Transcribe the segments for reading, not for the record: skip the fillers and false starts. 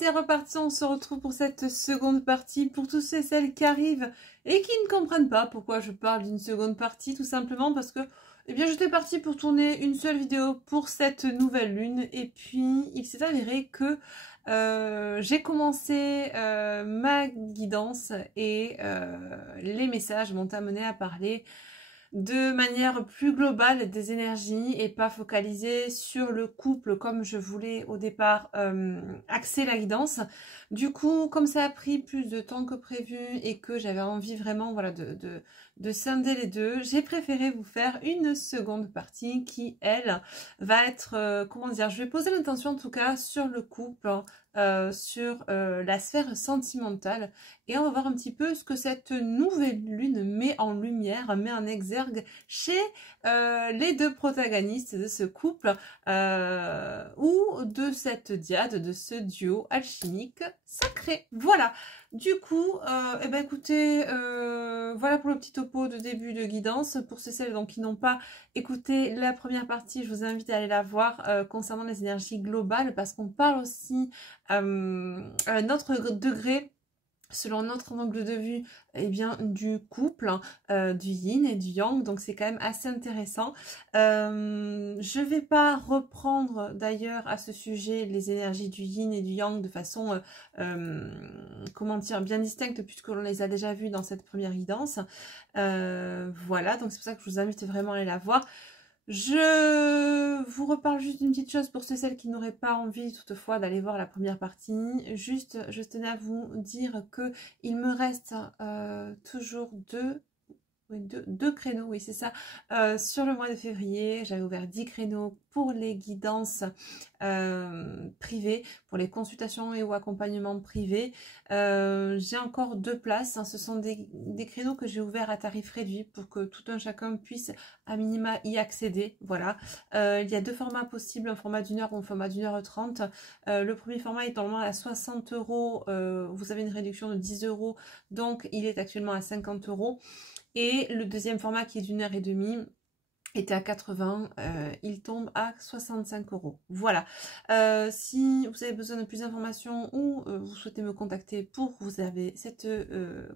c'est reparti, on se retrouve pour cette seconde partie. Pour tous ceux et celles qui arrivent et qui ne comprennent pas pourquoi je parle d'une seconde partie, tout simplement parce que eh bien, j'étais partie pour tourner une seule vidéo pour cette nouvelle lune. Et puis, il s'est avéré que j'ai commencé ma guidance et les messages m'ont amené à parler de manière plus globale des énergies et pas focalisée sur le couple comme je voulais au départ axer la guidance. Du coup, comme ça a pris plus de temps que prévu et que j'avais envie vraiment voilà, de scinder les deux, j'ai préféré vous faire une seconde partie qui, elle, va être, comment dire, je vais poser l'intention en tout cas sur le couple, sur la sphère sentimentale, et on va voir un petit peu ce que cette nouvelle lune met en lumière, met en exergue chez les deux protagonistes de ce couple ou de cette diade, de ce duo alchimique sacré. Voilà, du coup, eh ben écoutez, voilà pour le petit topo de début de guidance. Pour celles donc, qui n'ont pas écouté la première partie, je vous invite à aller la voir concernant les énergies globales, parce qu'on parle aussi à notre degré, selon notre angle de vue, eh bien, du couple, du yin et du yang, donc c'est quand même assez intéressant. Je vais pas reprendre d'ailleurs à ce sujet les énergies du yin et du yang de façon, comment dire, bien distincte, puisque l'on les a déjà vues dans cette première guidance. Voilà, donc c'est pour ça que je vous invite vraiment à aller la voir. Je vous reparle juste d'une petite chose pour ceux et celles qui n'auraient pas envie toutefois d'aller voir la première partie. Juste, je tenais à vous dire que il me reste toujours deux créneaux, oui c'est ça, sur le mois de février. J'avais ouvert 10 créneaux pour les guidances privées, pour les consultations et ou accompagnements privés. J'ai encore 2 places, hein. Ce sont des créneaux que j'ai ouverts à tarif réduit pour que tout un chacun puisse à minima y accéder. Voilà, il y a 2 formats possibles, un format d'1 heure ou un format d'1h30. Le premier format est normalement à 60 €, vous avez une réduction de 10 €, donc il est actuellement à 50 €. Et le deuxième format qui est d'1h30 était à 80, il tombe à 65 €. Voilà. Si vous avez besoin de plus d'informations ou vous souhaitez me contacter vous avez cette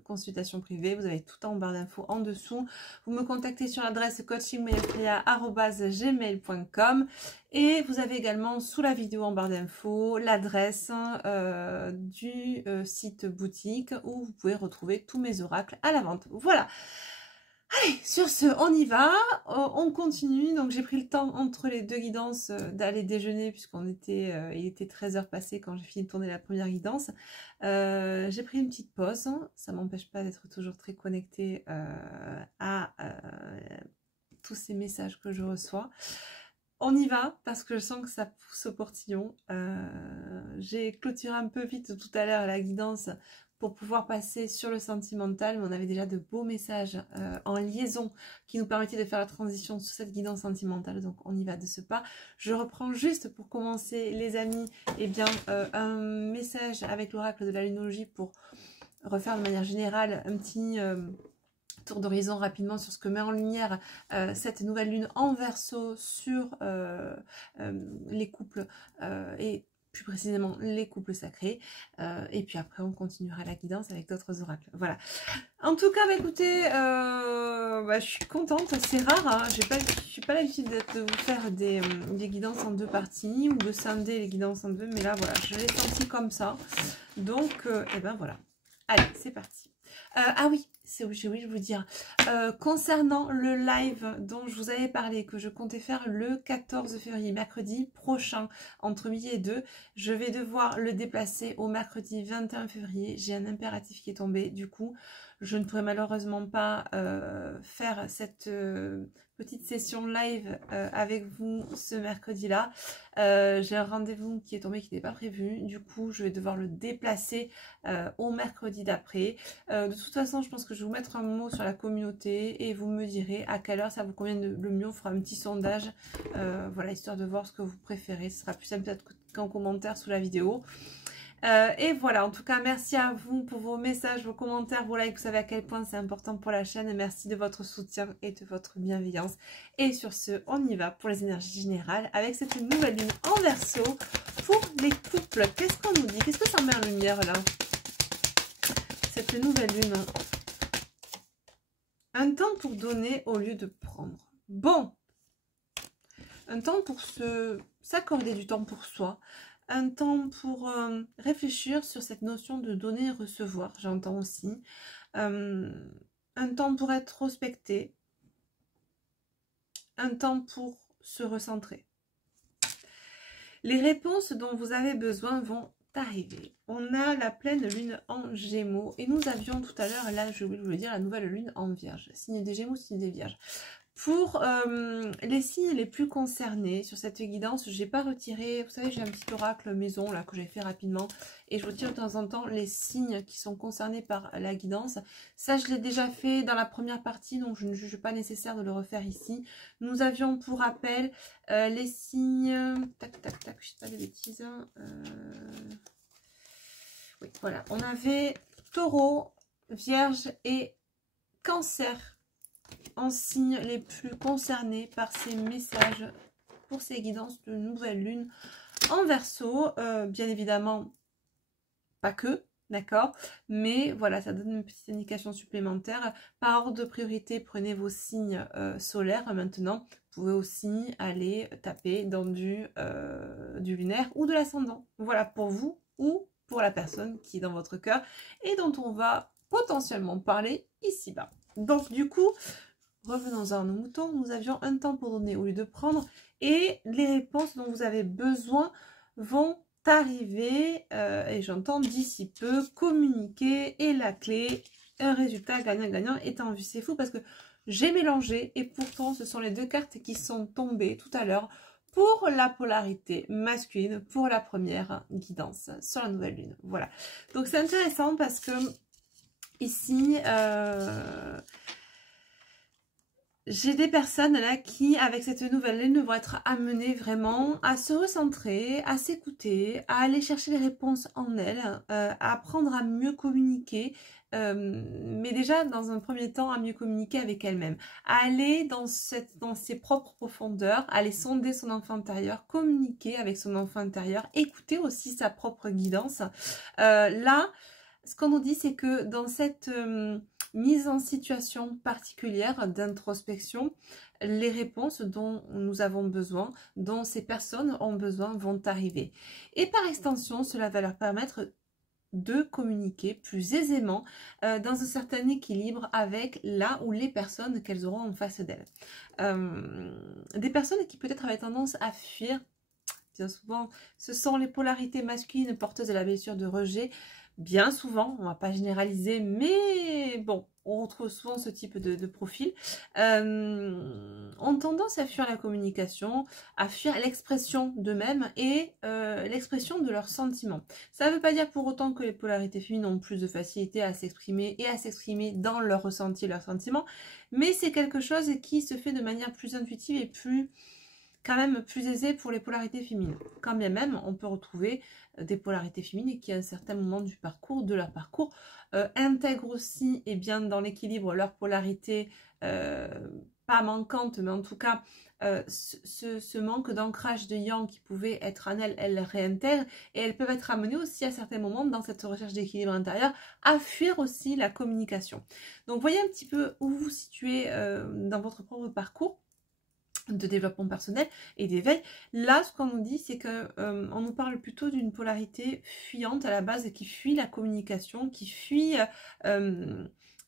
consultation privée, vous avez tout en barre d'infos en dessous. Vous me contactez sur l'adresse coachingmaëlfreya@gmail.com, et vous avez également sous la vidéo en barre d'infos l'adresse du site boutique où vous pouvez retrouver tous mes oracles à la vente. Voilà. Allez, sur ce, on y va, on continue. Donc j'ai pris le temps entre les deux guidances d'aller déjeuner, puisqu'on était, il était 13 h passées quand j'ai fini de tourner la première guidance. J'ai pris une petite pause, ça m'empêche pas d'être toujours très connectée à tous ces messages que je reçois. On y va, parce que je sens que ça pousse au portillon. J'ai clôturé un peu vite tout à l'heure la guidance pour pouvoir passer sur le sentimental, mais on avait déjà de beaux messages en liaison qui nous permettaient de faire la transition sur cette guidance sentimentale, donc on y va de ce pas. Je reprends juste pour commencer, les amis, eh bien, un message avec l'oracle de la lunologie pour refaire de manière générale un petit tour d'horizon rapidement sur ce que met en lumière cette nouvelle lune en Verseau sur les couples et plus précisément les couples sacrés, et puis après on continuera la guidance avec d'autres oracles. Voilà, en tout cas bah, écoutez, je suis contente, c'est rare, hein. Je suis pas l'habitude de vous faire des guidances en 2 parties ou de scinder les guidances en 2, mais là voilà, je l'ai senti comme ça, donc et ben voilà, allez c'est parti. Ah oui, c'est oublié de vous dire, concernant le live dont je vous avais parlé, que je comptais faire le 14 février, mercredi prochain, entre midi et 2, je vais devoir le déplacer au mercredi 21 février. J'ai un impératif qui est tombé, du coup, je ne pourrai malheureusement pas faire cette petite session live avec vous ce mercredi-là. J'ai un rendez-vous qui est tombé qui n'était pas prévu, du coup, je vais devoir le déplacer au mercredi d'après. De toute façon, je pense que je vais vous mettre un mot sur la communauté et vous me direz à quelle heure ça vous convient le mieux. On fera un petit sondage, voilà, histoire de voir ce que vous préférez. Ce sera plus simple peut-être qu'en commentaire sous la vidéo. Et voilà, en tout cas, merci à vous pour vos messages, vos commentaires, vos likes. Vous savez à quel point c'est important pour la chaîne. Merci de votre soutien et de votre bienveillance. Et sur ce, on y va pour les énergies générales avec cette nouvelle lune en Verseau pour les couples. Qu'est-ce qu'on nous dit? Qu'est-ce que ça met en lumière là? Cette nouvelle lune. Un temps pour donner au lieu de prendre. Bon. Un temps pour s'accorder du temps pour soi. Un temps pour réfléchir sur cette notion de donner et recevoir, j'entends aussi. Un temps pour être respecté. Un temps pour se recentrer. Les réponses dont vous avez besoin vont arriver. On a la pleine lune en Gémeaux et nous avions tout à l'heure, là je voulais vous le dire, la nouvelle lune en Vierge. Signe des Gémeaux, signe des Vierges. Pour les signes les plus concernés sur cette guidance, j'ai pas retiré, vous savez, j'ai un petit oracle maison là que j'ai fait rapidement et je retire de temps en temps les signes qui sont concernés par la guidance. Ça, je l'ai déjà fait dans la première partie, donc je ne juge pas nécessaire de le refaire ici. Nous avions pour rappel les signes, tac tac tac, je sais pas de bêtises. Oui, voilà, on avait Taureau, Vierge et Cancer en signes les plus concernés par ces messages pour ces guidances de nouvelle lune en Verseau. Bien évidemment, pas que, d'accord, mais voilà, ça donne une petite indication supplémentaire. Par ordre de priorité, prenez vos signes solaires. Maintenant, vous pouvez aussi aller taper dans du lunaire ou de l'ascendant. Voilà, pour vous ou pour la personne qui est dans votre cœur et dont on va potentiellement parler ici-bas. Donc du coup, revenons à nos moutons, nous avions un temps pour donner au lieu de prendre et les réponses dont vous avez besoin vont arriver et j'entends d'ici peu, communiquer et la clé, un résultat gagnant-gagnant est en vue. C'est fou parce que j'ai mélangé et pourtant ce sont les deux cartes qui sont tombées tout à l'heure pour la polarité masculine, pour la première guidance sur la nouvelle lune. Voilà, donc c'est intéressant parce que ici... j'ai des personnes là qui, avec cette nouvelle lune, vont être amenées vraiment à se recentrer, à s'écouter, à aller chercher les réponses en elles, à apprendre à mieux communiquer, mais déjà dans un premier temps à mieux communiquer avec elle-même, à aller dans ses propres profondeurs, aller sonder son enfant intérieur, communiquer avec son enfant intérieur, écouter aussi sa propre guidance. Là, ce qu'on nous dit, c'est que dans cette mise en situation particulière d'introspection, les réponses dont nous avons besoin, dont ces personnes ont besoin, vont arriver. Et par extension, cela va leur permettre de communiquer plus aisément dans un certain équilibre avec là ou les personnes qu'elles auront en face d'elles. Des personnes qui peut-être avaient tendance à fuir, bien souvent, ce sont les polarités masculines porteuses de la blessure de rejet. Bien souvent, on ne va pas généraliser, mais bon, on retrouve souvent ce type de profil, ont tendance à fuir la communication, à fuir l'expression d'eux-mêmes et l'expression de leurs sentiments. Ça ne veut pas dire pour autant que les polarités féminines ont plus de facilité à s'exprimer et à s'exprimer dans leurs ressentis, leurs sentiments, mais c'est quelque chose qui se fait de manière plus intuitive et quand même plus aisée pour les polarités féminines. Quand bien même, on peut retrouver des polarités féminines qui, à un certain moment de leur parcours, intègrent aussi et bien dans l'équilibre leur polarité, pas manquante, mais en tout cas, ce manque d'ancrage de yang qui pouvait être en elles réintègrent et elles peuvent être amenées aussi à certains moments dans cette recherche d'équilibre intérieur à fuir aussi la communication. Donc, voyez un petit peu où vous vous situez dans votre propre parcours de développement personnel et d'éveil. Là, ce qu'on nous dit, c'est que on nous parle plutôt d'une polarité fuyante à la base, qui fuit la communication, qui fuit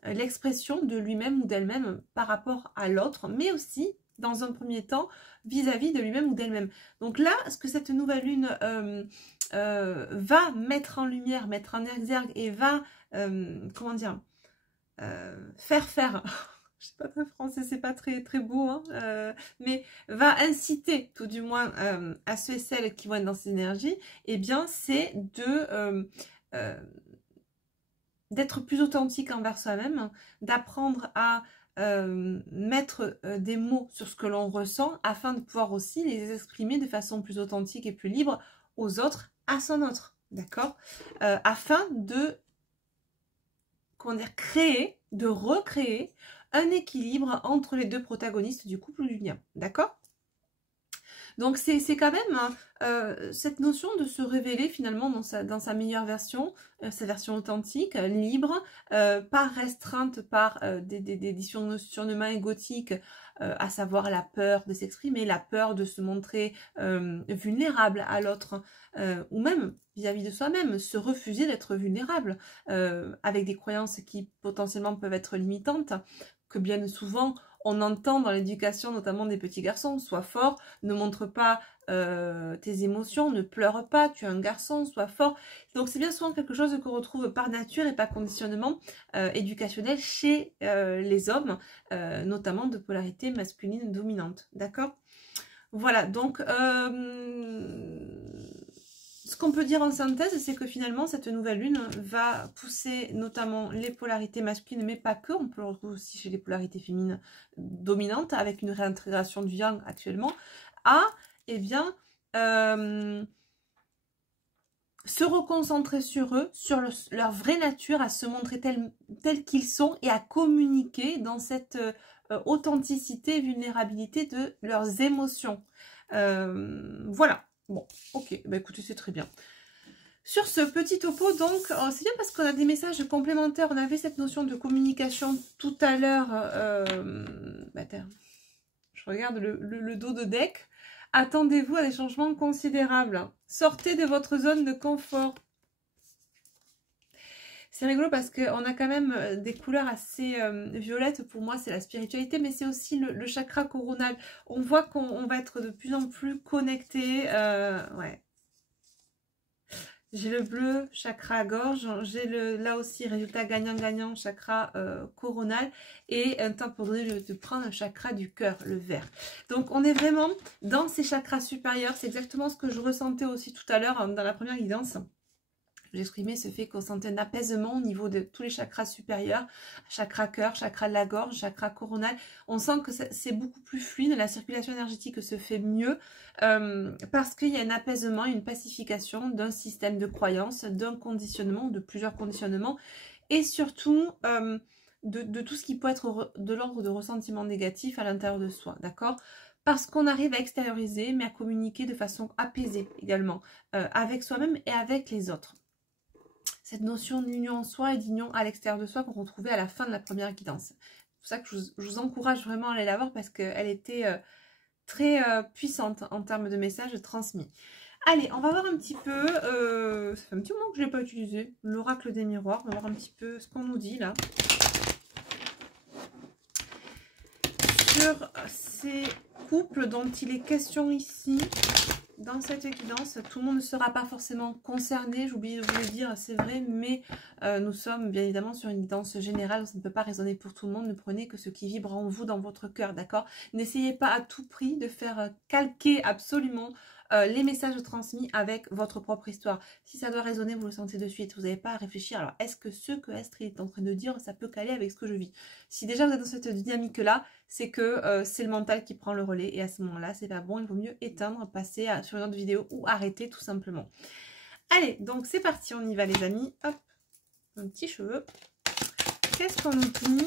l'expression de lui-même ou d'elle-même par rapport à l'autre, mais aussi, dans un premier temps, vis-à-vis de lui-même ou d'elle-même. Donc là, ce que cette nouvelle lune va mettre en lumière, mettre en exergue et va, comment dire, faire... je sais pas très français, c'est pas très beau, hein, mais va inciter tout du moins à ceux et celles qui vont être dans ces énergies, eh bien c'est d'être plus authentique envers soi-même, d'apprendre à mettre des mots sur ce que l'on ressent afin de pouvoir aussi les exprimer de façon plus authentique et plus libre aux autres, à son autre. d'accord, afin de, comment dire, créer, de recréer un équilibre entre les deux protagonistes du couple ou du lien, d'accord? Donc c'est quand même cette notion de se révéler finalement dans sa meilleure version, sa version authentique, libre, pas restreinte par des surnoments égotiques, à savoir la peur de s'exprimer, la peur de se montrer vulnérable à l'autre, ou même vis-à-vis de soi-même, se refuser d'être vulnérable, avec des croyances qui potentiellement peuvent être limitantes, que bien souvent on entend dans l'éducation, notamment des petits garçons, sois fort, ne montre pas tes émotions, ne pleure pas, tu es un garçon, sois fort. Donc c'est bien souvent quelque chose qu'on retrouve par nature et par conditionnement éducationnel chez les hommes, notamment de polarité masculine dominante, d'accord? Voilà, donc ce qu'on peut dire en synthèse, c'est que finalement, cette nouvelle lune va pousser notamment les polarités masculines, mais pas que, on peut le retrouver aussi chez les polarités féminines dominantes, avec une réintégration du yang actuellement, à, eh bien, se reconcentrer sur eux, sur leur vraie nature, à se montrer tels qu'ils sont et à communiquer dans cette authenticité, vulnérabilité de leurs émotions. Voilà. Bon, ok, bah écoutez, c'est très bien. Sur ce petit topo, donc, c'est bien parce qu'on a des messages complémentaires. On avait cette notion de communication tout à l'heure. Je regarde le dos de deck. Attendez-vous à des changements considérables. Sortez de votre zone de confort. C'est rigolo parce qu'on a quand même des couleurs assez violettes. Pour moi, c'est la spiritualité, mais c'est aussi le chakra coronal. On voit qu'on va être de plus en plus connecté. Ouais. J'ai le bleu, chakra gorge. J'ai là aussi, résultat gagnant-gagnant, chakra coronal. Et un temps pour donner de prendre un chakra du cœur, le vert. Donc, on est vraiment dans ces chakras supérieurs. C'est exactement ce que je ressentais aussi tout à l'heure dans la première guidance. J'exprimais ce fait qu'on sentait un apaisement au niveau de tous les chakras supérieurs, chakra cœur, chakra de la gorge, chakra coronal. On sent que c'est beaucoup plus fluide, la circulation énergétique se fait mieux parce qu'il y a un apaisement, une pacification d'un système de croyances, d'un conditionnement, de plusieurs conditionnements et surtout de tout ce qui peut être de l'ordre de ressentiment négatif à l'intérieur de soi, d'accord ? Parce qu'on arrive à extérioriser, mais à communiquer de façon apaisée également, avec soi-même et avec les autres. Cette notion d'union en soi et d'union à l'extérieur de soi qu'on retrouvait à la fin de la première guidance. C'est pour ça que je vous encourage vraiment à aller la voir parce qu'elle était très puissante en termes de messages transmis. Allez, on va voir un petit peu, ça fait un petit moment que je ne l'ai pas utilisé, l'oracle des miroirs. On va voir un petit peu ce qu'on nous dit là. Sur ces couples dont il est question ici. Dans cette guidance, tout le monde ne sera pas forcément concerné, j'ai oublié de vous le dire, c'est vrai, mais nous sommes bien évidemment sur une guidance générale, ça ne peut pas résonner pour tout le monde, ne prenez que ce qui vibre en vous, dans votre cœur, d'accord? N'essayez pas à tout prix de faire calquer absolument les messages transmis avec votre propre histoire. Si ça doit résonner, vous le sentez de suite, vous n'avez pas à réfléchir, alors est-ce que ce que Astrid est en train de dire, ça peut caler avec ce que je vis? Si déjà vous êtes dans cette dynamique-là, c'est que c'est le mental qui prend le relais et à ce moment-là, c'est pas bon, il vaut mieux éteindre, passer sur une autre vidéo ou arrêter tout simplement. Allez, donc c'est parti, on y va les amis. Hop, un petit cheveu. Qu'est-ce qu'on nous dit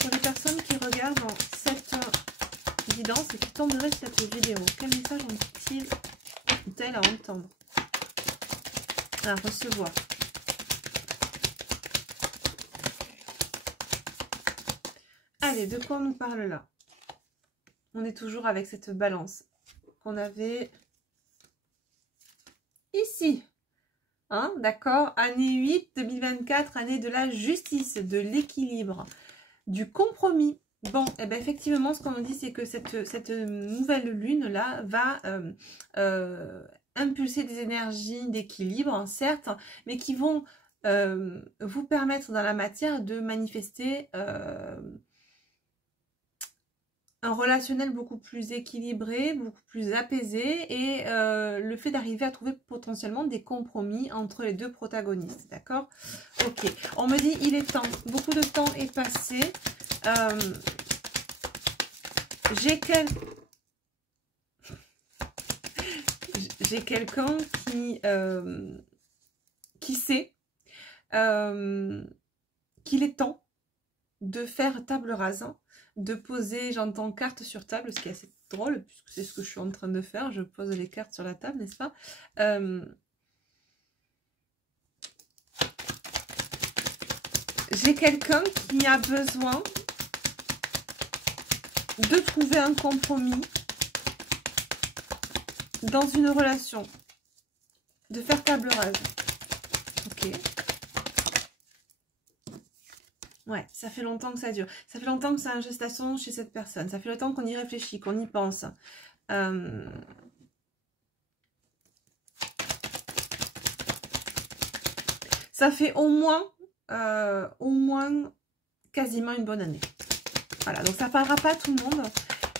pour les personnes qui regardent cette guidance et qui tomberaient sur cette vidéo? Quel message ont-elles à entendre, à recevoir? Allez, de quoi on nous parle là? On est toujours avec cette balance qu'on avait ici. Hein, d'accord? Année 8, 2024, année de la justice, de l'équilibre, du compromis. Bon, et bien effectivement, ce qu'on nous dit, c'est que cette nouvelle lune-là va impulser des énergies d'équilibre, certes, mais qui vont vous permettre dans la matière de manifester un relationnel beaucoup plus équilibré, beaucoup plus apaisé et le fait d'arriver à trouver potentiellement des compromis entre les deux protagonistes, d'accord? Ok, on me dit il est temps, beaucoup de temps est passé, j'ai quelqu'un qui sait qu'il est temps de faire table rase, de poser, j'entends carte sur table, ce qui est assez drôle, puisque c'est ce que je suis en train de faire, je pose les cartes sur la table, n'est-ce pas? J'ai quelqu'un qui a besoin de trouver un compromis dans une relation, de faire table rase. Ok. Ouais, ça fait longtemps que ça dure. Ça fait longtemps que c'est en gestation chez cette personne. Ça fait longtemps qu'on y réfléchit, qu'on y pense. Ça fait au moins quasiment une bonne année. Voilà, donc ça parlera pas à tout le monde.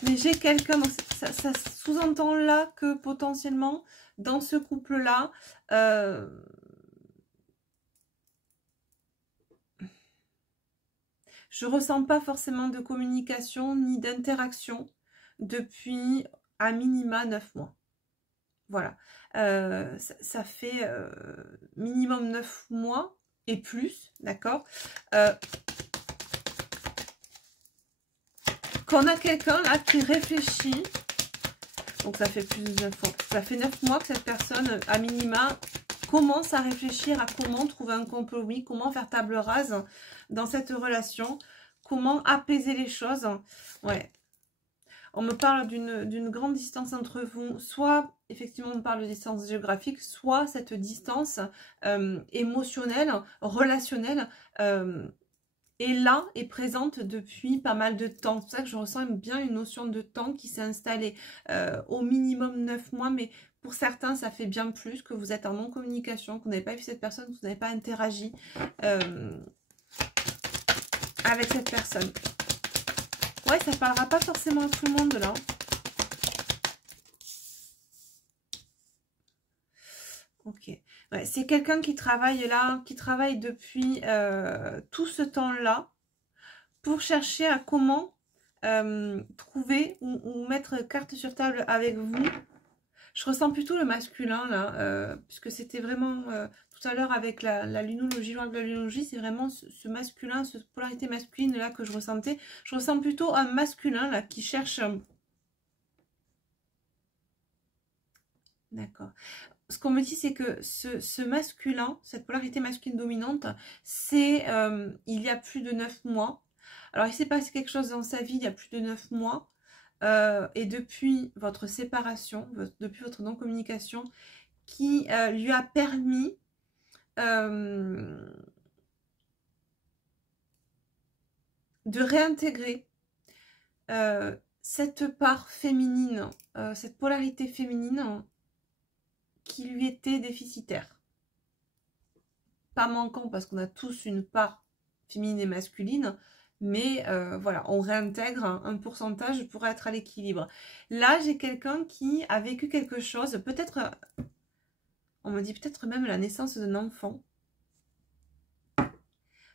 Mais j'ai quelqu'un, ça sous-entend là que potentiellement, dans ce couple-là, je ressens pas forcément de communication ni d'interaction depuis à minima 9 mois. Voilà. Ça fait minimum 9 mois et plus, d'accord, qu'on a quelqu'un là qui réfléchit. Donc ça fait plus de 9 mois. Ça fait 9 mois que cette personne, à minima, commence à réfléchir à comment trouver un compromis, comment faire table rase dans cette relation, comment apaiser les choses. Ouais. On me parle d'une grande distance entre vous, soit effectivement on parle de distance géographique, soit cette distance émotionnelle, relationnelle, est là, est présente depuis pas mal de temps. C'est pour ça que je ressens bien une notion de temps qui s'est installée au minimum 9 mois, mais pour certains ça fait bien plus, que vous êtes en non-communication, que vous n'avez pas vu cette personne, que vous n'avez pas interagi avec cette personne. Ouais, ça parlera pas forcément à tout le monde là. Ok. Ouais, c'est quelqu'un qui travaille là, qui travaille depuis tout ce temps-là pour chercher à comment trouver ou mettre carte sur table avec vous. Je ressens plutôt le masculin là, puisque c'était vraiment tout à l'heure avec la lunologie, l'oracle de la lunologie, c'est vraiment ce masculin, cette polarité masculine là que je ressentais. Je ressens plutôt un masculin là qui cherche. D'accord. Ce qu'on me dit, c'est que ce masculin, cette polarité masculine dominante, c'est il y a plus de 9 mois. Alors, il s'est passé quelque chose dans sa vie il y a plus de 9 mois. Et depuis votre séparation, depuis votre non-communication, qui lui a permis de réintégrer cette part féminine, cette polarité féminine qui lui était déficitaire. Pas manquant parce qu'on a tous une part féminine et masculine, mais voilà, on réintègre un pourcentage pour être à l'équilibre. Là, j'ai quelqu'un qui a vécu quelque chose, peut-être, on me dit peut-être même la naissance d'un enfant.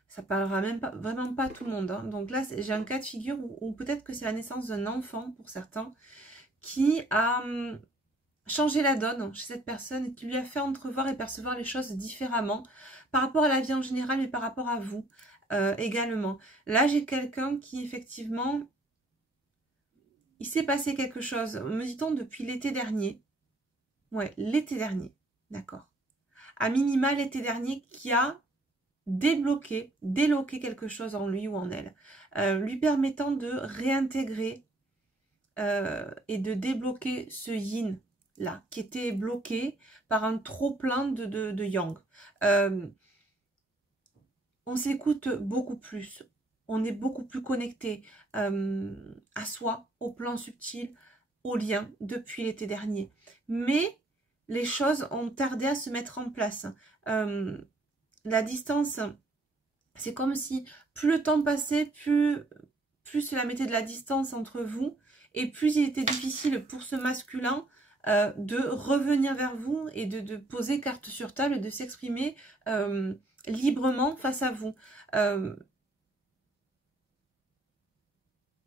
Ça parlera même pas, vraiment pas à tout le monde. Hein. Donc là, j'ai un cas de figure où peut-être que c'est la naissance d'un enfant pour certains qui a changé la donne chez cette personne, qui lui a fait entrevoir et percevoir les choses différemment par rapport à la vie en général, mais par rapport à vous également. Là, j'ai quelqu'un qui effectivement, il s'est passé quelque chose, me dit-on, depuis l'été dernier. Ouais, l'été dernier, d'accord. À minima, l'été dernier, qui a déloqué quelque chose en lui ou en elle, lui permettant de réintégrer et de débloquer ce yin là, qui était bloqué par un trop plein de yang. On s'écoute beaucoup plus, on est beaucoup plus connecté à soi, au plan subtil, au lien depuis l'été dernier. Mais les choses ont tardé à se mettre en place. La distance, c'est comme si plus le temps passait, plus cela mettait de la distance entre vous, et plus il était difficile pour ce masculin de revenir vers vous et de poser carte sur table et de s'exprimer librement face à vous.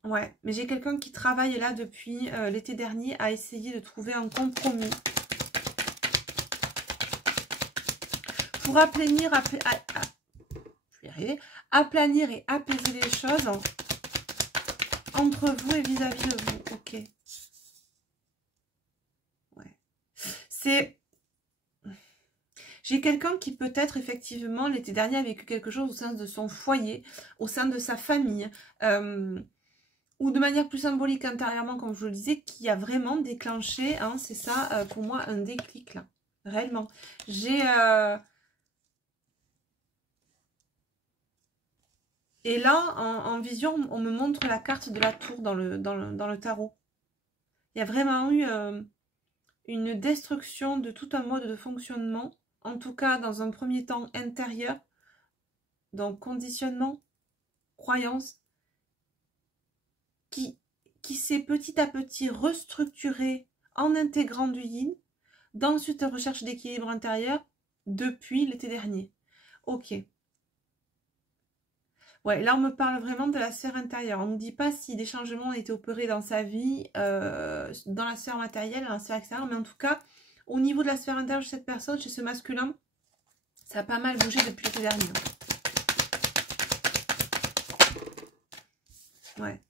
Ouais, mais j'ai quelqu'un qui travaille là depuis l'été dernier à essayer de trouver un compromis pour aplanir, je vais y arriver, aplanir et apaiser les choses entre vous et vis-à-vis de vous. Ok. Ouais. C'est... J'ai quelqu'un qui peut-être effectivement l'été dernier a vécu quelque chose au sein de son foyer, au sein de sa famille, ou de manière plus symbolique intérieurement, comme je vous le disais, qui a vraiment déclenché, hein, c'est ça pour moi un déclic là, réellement. J'ai... Et là, en vision, on me montre la carte de la tour dans le tarot. Il y a vraiment eu une destruction de tout un mode de fonctionnement, en tout cas dans un premier temps intérieur, donc conditionnement, croyance, qui s'est petit à petit restructuré en intégrant du yin, dans cette recherche d'équilibre intérieur depuis l'été dernier. Ok. Ouais, là on me parle vraiment de la sphère intérieure. On ne nous dit pas si des changements ont été opérés dans sa vie, dans la sphère matérielle, dans la sphère extérieure, mais en tout cas, au niveau de la sphère intérieure de cette personne, chez ce masculin, ça a pas mal bougé depuis l'été dernier. Ouais.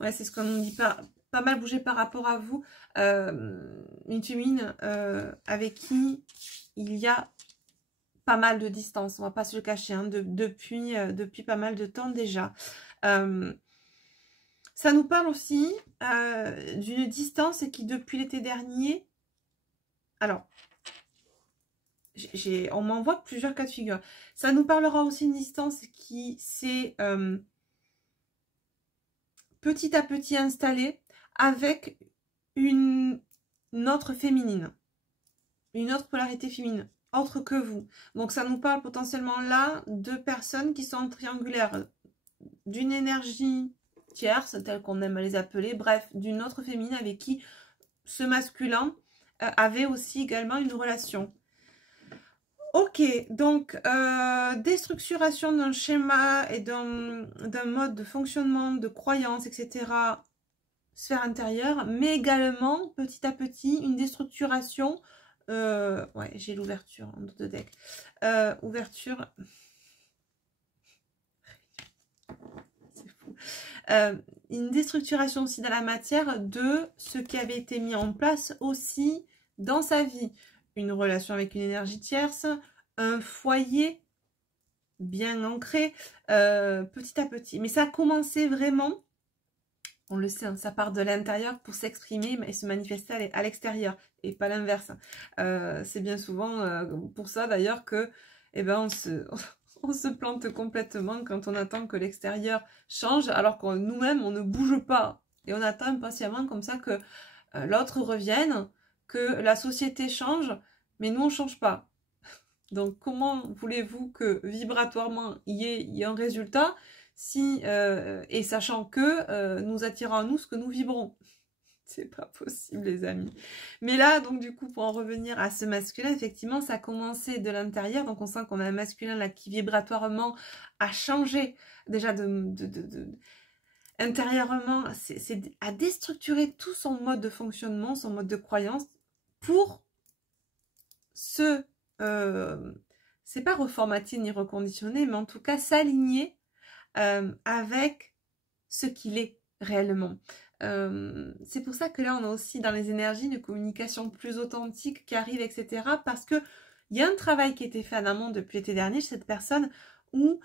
Ouais, c'est ce qu'on nous dit, pas mal bougé par rapport à vous. Une féminine avec qui il y a pas mal de distance, on va pas se le cacher, hein, depuis pas mal de temps déjà. Ça nous parle aussi d'une distance qui depuis l'été dernier, alors, on m'envoie plusieurs cas de figure. Ça nous parlera aussi d'une distance qui s'est petit à petit installée avec une autre féminine, une autre polarité féminine, autre que vous. Donc ça nous parle potentiellement là de personnes qui sont triangulaires, d'une énergie tierce, telle qu'on aime les appeler, bref, d'une autre féminine avec qui ce masculin avait aussi également une relation. Ok, donc déstructuration d'un schéma et d'un mode de fonctionnement, de croyance, etc., sphère intérieure, mais également, petit à petit, une déstructuration. Ouais, j'ai l'ouverture en dos de deck. Ouverture. C'est fou. Une déstructuration aussi dans la matière de ce qui avait été mis en place aussi dans sa vie. Une relation avec une énergie tierce, un foyer bien ancré, petit à petit. Mais ça a commencé vraiment, on le sait, hein, ça part de l'intérieur pour s'exprimer et se manifester à l'extérieur, et pas l'inverse. C'est bien souvent pour ça d'ailleurs que eh ben, on se plante complètement quand on attend que l'extérieur change, alors que nous-mêmes, on ne bouge pas. Et on attend impatiemment comme ça que l'autre revienne, que la société change, mais nous, on ne change pas. Donc, comment voulez-vous que vibratoirement, il y ait un résultat si, et sachant que nous attirons à nous ce que nous vibrons? C'est pas possible, les amis. Mais là, donc du coup, pour en revenir à ce masculin, effectivement, ça a commencé de l'intérieur. Donc, on sent qu'on a un masculin là qui vibratoirement a changé déjà intérieurement, c'est à déstructurer tout son mode de fonctionnement, son mode de croyance pour se... c'est pas reformater ni reconditionner, mais en tout cas s'aligner avec ce qu'il est réellement. C'est pour ça que là, on a aussi dans les énergies une communication plus authentique qui arrive, etc. Parce que il y a un travail qui a été fait en amont depuis l'été dernier chez cette personne où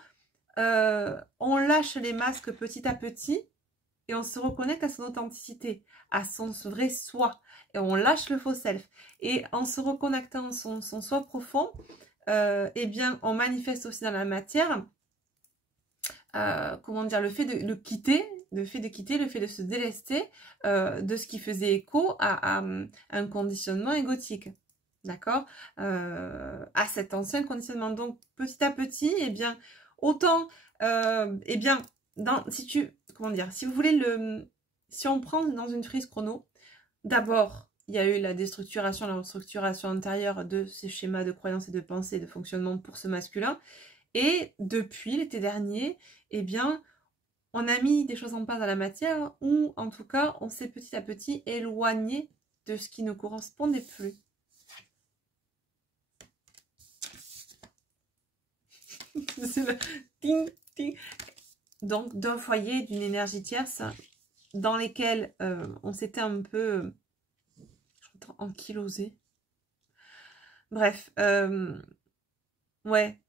on lâche les masques petit à petit et on se reconnecte à son authenticité, à son vrai soi. Et on lâche le faux self. Et en se reconnectant à son soi profond, eh bien, on manifeste aussi dans la matière, comment dire, le fait de quitter, le fait de se délester de ce qui faisait écho à un conditionnement égotique. D'accord, à cet ancien conditionnement. Donc, petit à petit, eh bien, autant, eh bien, si vous voulez si on prend dans une frise chrono, d'abord, il y a eu la déstructuration, la restructuration intérieure de ces schémas de croyances et de pensée, de fonctionnement pour ce masculin. Et depuis l'été dernier, eh bien, on a mis des choses en place dans la matière ou en tout cas, on s'est petit à petit éloigné de ce qui ne correspondait plus. C'est le ting, ting. Donc, d'un foyer, d'une énergie tierce, dans lesquels on s'était un peu ankylosé. Bref, ouais.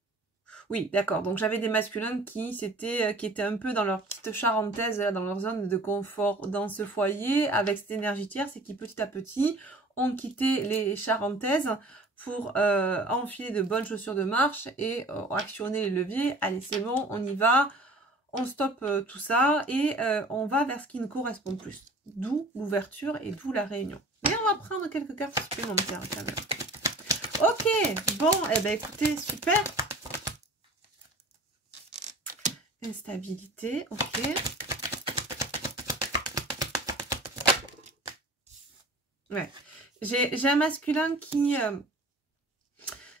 Oui, d'accord. Donc j'avais des masculins qui étaient un peu dans leur petite charentaise, dans leur zone de confort dans ce foyer, avec cette énergie tierce, et qui petit à petit ont quitté les charentaises pour enfiler de bonnes chaussures de marche et actionner les leviers. Allez, c'est bon, on y va, on stoppe tout ça et on va vers ce qui nous correspond plus. D'où l'ouverture et d'où la réunion. Mais on va prendre quelques cartes supplémentaires quand même. Ok, bon, eh ben écoutez, super. Instabilité, ok. Ouais. J'ai un masculin qui...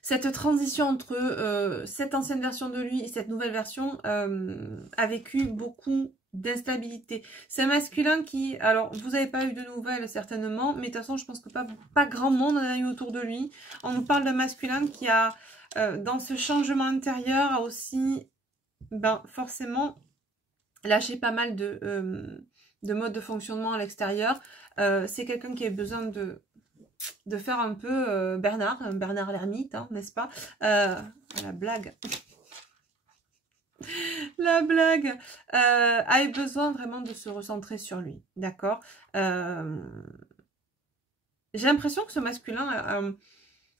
cette transition entre cette ancienne version de lui et cette nouvelle version a vécu beaucoup d'instabilité. C'est un masculin qui... Alors, vous n'avez pas eu de nouvelles certainement, mais de toute façon, je pense que pas grand monde en a eu autour de lui. On nous parle d'un masculin qui a, dans ce changement intérieur, a aussi... Ben, forcément, lâcher pas mal de modes de fonctionnement à l'extérieur. C'est quelqu'un qui a besoin de faire un peu Bernard l'ermite, hein, n'est-ce pas? La blague. La blague. A besoin vraiment de se recentrer sur lui, d'accord? J'ai l'impression que ce masculin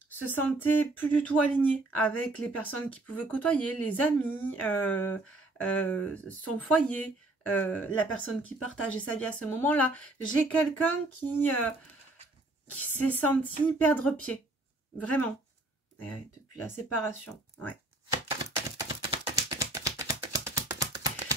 se sentait plus du tout aligné avec les personnes qu'il pouvait côtoyer, les amis, son foyer, la personne qui partageait sa vie à ce moment-là. J'ai quelqu'un qui s'est senti perdre pied, vraiment, et depuis la séparation, ouais.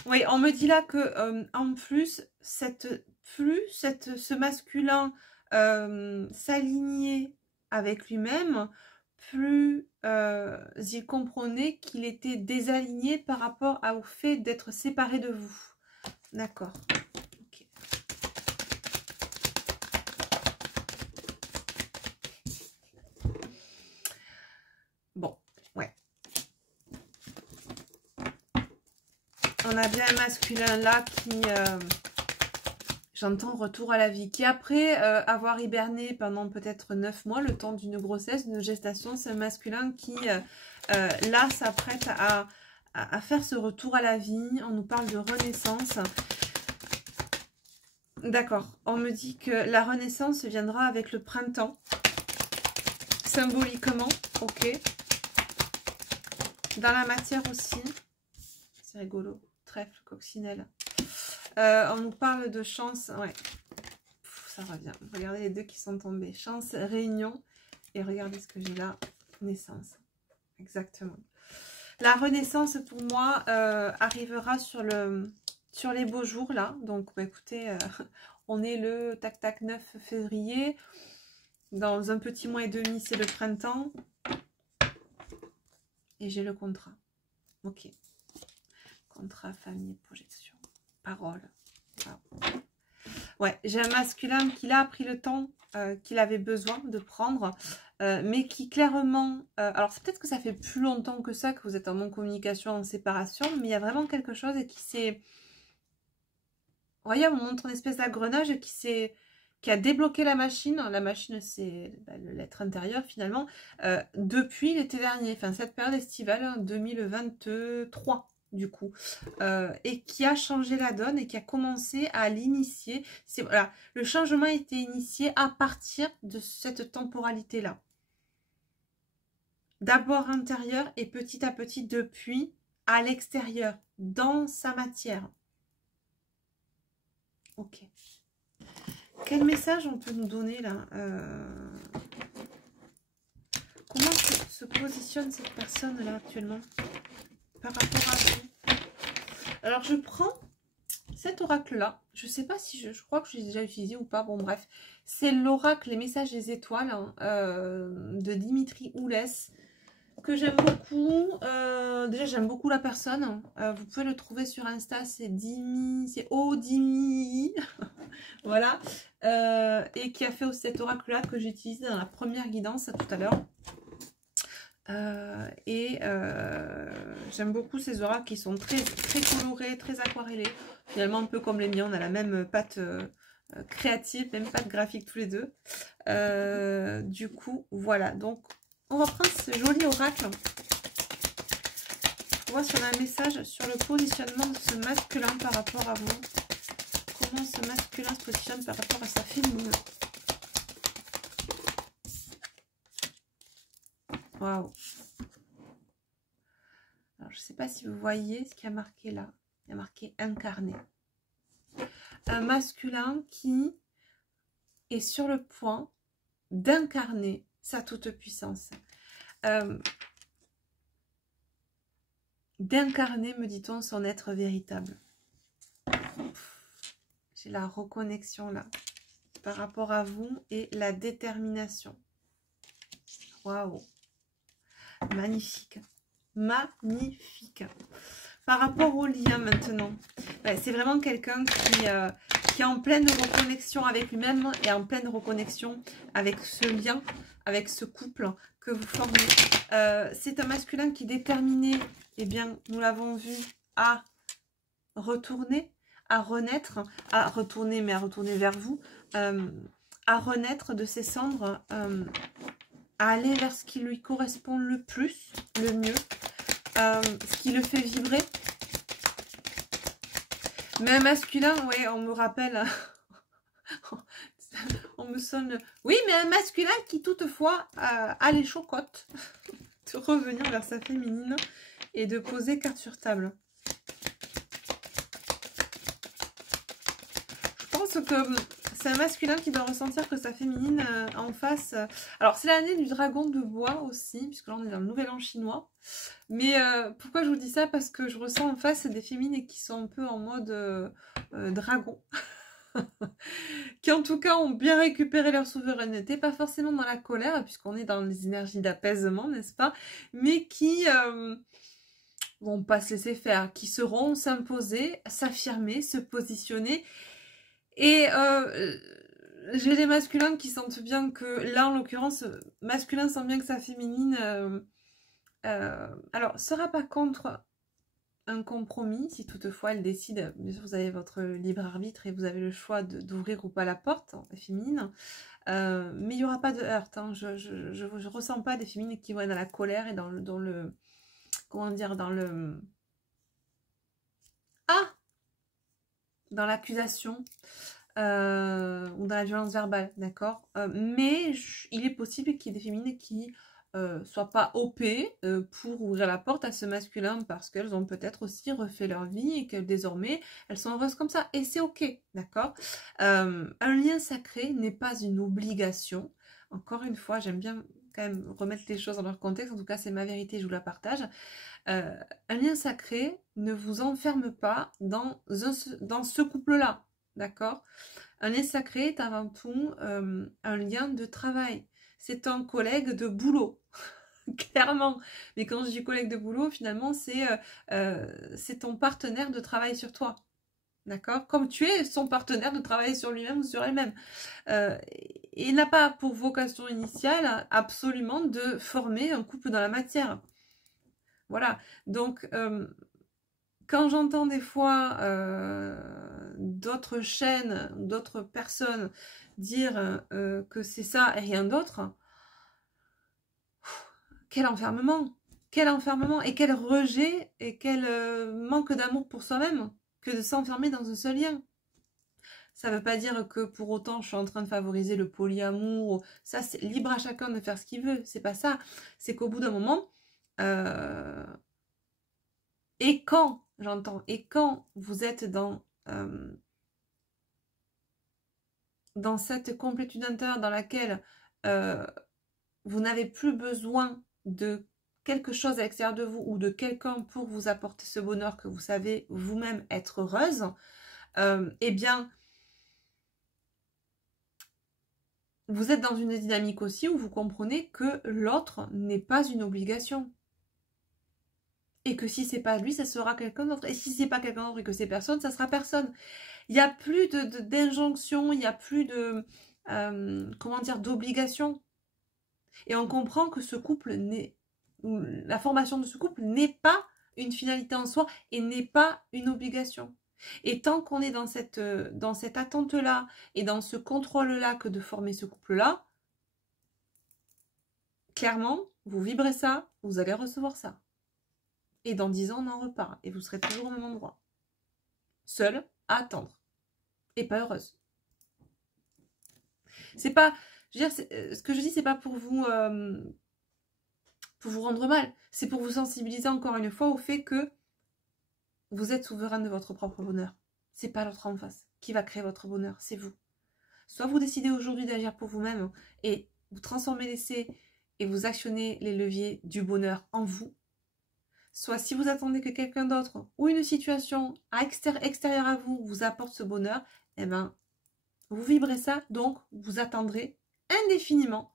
Oui, on me dit là que en plus, ce masculin s'alignait avec lui-même, plus il comprenait qu'il était désaligné par rapport au fait d'être séparé de vous. D'accord. Okay. Bon, ouais. On a bien un masculin là qui... j'entends retour à la vie, qui après avoir hiberné pendant peut-être 9 mois, le temps d'une grossesse, d'une gestation, c'est un masculin qui là s'apprête à faire ce retour à la vie. On nous parle de renaissance. D'accord, on me dit que la renaissance viendra avec le printemps, symboliquement, ok. Dans la matière aussi, c'est rigolo, trèfle, coccinelle. On nous parle de chance, ouais, ça revient. Regardez les deux qui sont tombés, chance, réunion, et regardez ce que j'ai là, naissance. Exactement. La renaissance pour moi arrivera sur les beaux jours là. Donc bah, écoutez, on est le tac tac 9 février. Dans un petit mois et demi, c'est le printemps. Et j'ai le contrat. Ok. Contrat, famille, projection. Parole. Wow. Ouais, j'ai un masculin qui a pris le temps qu'il avait besoin de prendre, mais qui clairement... alors, c'est peut-être que ça fait plus longtemps que ça, que vous êtes en non-communication, en séparation, mais il y a vraiment quelque chose qui s'est... Vous voyez, on montre une espèce d'engrenage qui a débloqué la machine. La machine, c'est l'être intérieur, finalement, depuis l'été dernier, enfin, cette période estivale 2023. Du coup, et qui a changé la donne et qui a commencé à l'initier. Voilà, le changement a été initié à partir de cette temporalité-là. D'abord intérieur et petit à petit depuis à l'extérieur, dans sa matière. Ok. Quel message on peut nous donner là? Comment se positionne cette personne-là actuellement par rapport à vous? Alors, je prends cet oracle-là. Je ne sais pas si je crois que je l'ai déjà utilisé ou pas. Bon, bref. C'est l'oracle Les Messages des Étoiles hein, de Dimitri Oulès, que j'aime beaucoup. Déjà, j'aime beaucoup la personne. Vous pouvez le trouver sur Insta. C'est Odimi. Voilà. Et qui a fait aussi cet oracle-là que j'ai utilisé dans la première guidance tout à l'heure. J'aime beaucoup ces auras qui sont très, très colorées, très aquarellées. Finalement, un peu comme les miens, on a la même patte créative, même patte graphique tous les deux. Du coup, voilà. Donc, on va prendre ce joli oracle. On voit si on a un message sur le positionnement de ce masculin par rapport à vous. Comment ce masculin se positionne par rapport à sa féminine. Waouh. Alors, je ne sais pas si vous voyez ce qu'il y a marqué là. Il y a marqué incarné. Un masculin qui est sur le point d'incarner sa toute-puissance. D'incarner, me dit-on, son être véritable. J'ai la reconnexion là par rapport à vous et la détermination. Waouh, magnifique, magnifique. Par rapport au lien maintenant, c'est vraiment quelqu'un qui est en pleine reconnexion avec lui-même et en pleine reconnexion avec ce lien, avec ce couple que vous formez. C'est un masculin qui est déterminé, eh bien, nous l'avons vu, à retourner, à renaître, à retourner, mais à retourner vers vous, à renaître de ses cendres, à aller vers ce qui lui correspond le plus, le mieux, ce qui le fait vibrer. Mais un masculin, oui, on me rappelle, on me sonne, oui, mais un masculin qui toutefois a les chocottes de revenir vers sa féminine et de poser carte sur table. Je pense que c'est un masculin qui doit ressentir que sa féminine en face... alors, c'est l'année du dragon de bois aussi, puisque là, on est dans le nouvel an chinois. Mais pourquoi je vous dis ça? Parce que je ressens en face des féminines qui sont un peu en mode dragon. Qui, en tout cas, ont bien récupéré leur souveraineté. Pas forcément dans la colère, puisqu'on est dans les énergies d'apaisement, n'est-ce pas? Mais qui... vont pas se laisser faire, qui sauront s'imposer, s'affirmer, se positionner. Et j'ai les masculins qui sentent bien que, là en l'occurrence, masculin sent bien que sa féminine, alors, sera pas contre un compromis, si toutefois elle décide, bien sûr vous avez votre libre arbitre et vous avez le choix d'ouvrir ou pas la porte, hein, féminine, mais il n'y aura pas de heurte, hein. Je ressens pas des féminines qui vont être dans la colère et dans le comment dire, dans le... Ah, dans l'accusation ou dans la violence verbale, d'accord, mais il est possible qu'il y ait des féminines qui soient pas OP pour ouvrir la porte à ce masculin parce qu'elles ont peut-être aussi refait leur vie et que désormais elles sont heureuses comme ça et c'est ok, d'accord. Un lien sacré n'est pas une obligation. Encore une fois, j'aime bien quand même remettre les choses dans leur contexte, en tout cas c'est ma vérité, je vous la partage. Un lien sacré ne vous enferme pas dans ce couple-là, d'accord? Un lien sacré est avant tout un lien de travail. C'est un collègue de boulot, clairement. Mais quand je dis collègue de boulot, finalement, c'est ton partenaire de travail sur toi. D'accord? Comme tu es son partenaire de travail sur lui-même ou sur elle-même. Il n'a pas pour vocation initiale absolument de former un couple dans la matière. Voilà. Donc, quand j'entends des fois d'autres chaînes, d'autres personnes dire que c'est ça et rien d'autre, quel enfermement! Quel enfermement et quel rejet et quel manque d'amour pour soi-même que de s'enfermer dans un seul lien. Ça ne veut pas dire que pour autant je suis en train de favoriser le polyamour. Ça, c'est libre à chacun de faire ce qu'il veut. C'est pas ça. C'est qu'au bout d'un moment, et quand, j'entends, et quand vous êtes dans cette complétude intérieure dans laquelle vous n'avez plus besoin de quelque chose à l'extérieur de vous ou de quelqu'un pour vous apporter ce bonheur que vous savez vous-même être heureuse, eh bien, vous êtes dans une dynamique aussi où vous comprenez que l'autre n'est pas une obligation. Et que si c'est pas lui, ça sera quelqu'un d'autre. Et si c'est pas quelqu'un d'autre et que c'est personne, ça sera personne. Il n'y a plus d'injonction, il n'y a plus de, comment dire, d'obligation. Et on comprend que ce couple n'est la formation de ce couple n'est pas une finalité en soi et n'est pas une obligation. Et tant qu'on est dans cette attente-là et dans ce contrôle-là que de former ce couple-là, clairement, vous vibrez ça, vous allez recevoir ça. Et dans 10 ans, on en reparle. Et vous serez toujours au même endroit. Seule, à attendre. Et pas heureuse. C'est pas... Je veux dire, ce que je dis, c'est pas pour vous rendre mal. C'est pour vous sensibiliser encore une fois au fait que vous êtes souverain de votre propre bonheur. C'est pas l'autre en face qui va créer votre bonheur, c'est vous. Soit vous décidez aujourd'hui d'agir pour vous-même et vous transformez l'essai et vous actionnez les leviers du bonheur en vous. Soit si vous attendez que quelqu'un d'autre ou une situation extérieure à vous vous apporte ce bonheur, eh ben, vous vibrez ça, donc vous attendrez indéfiniment,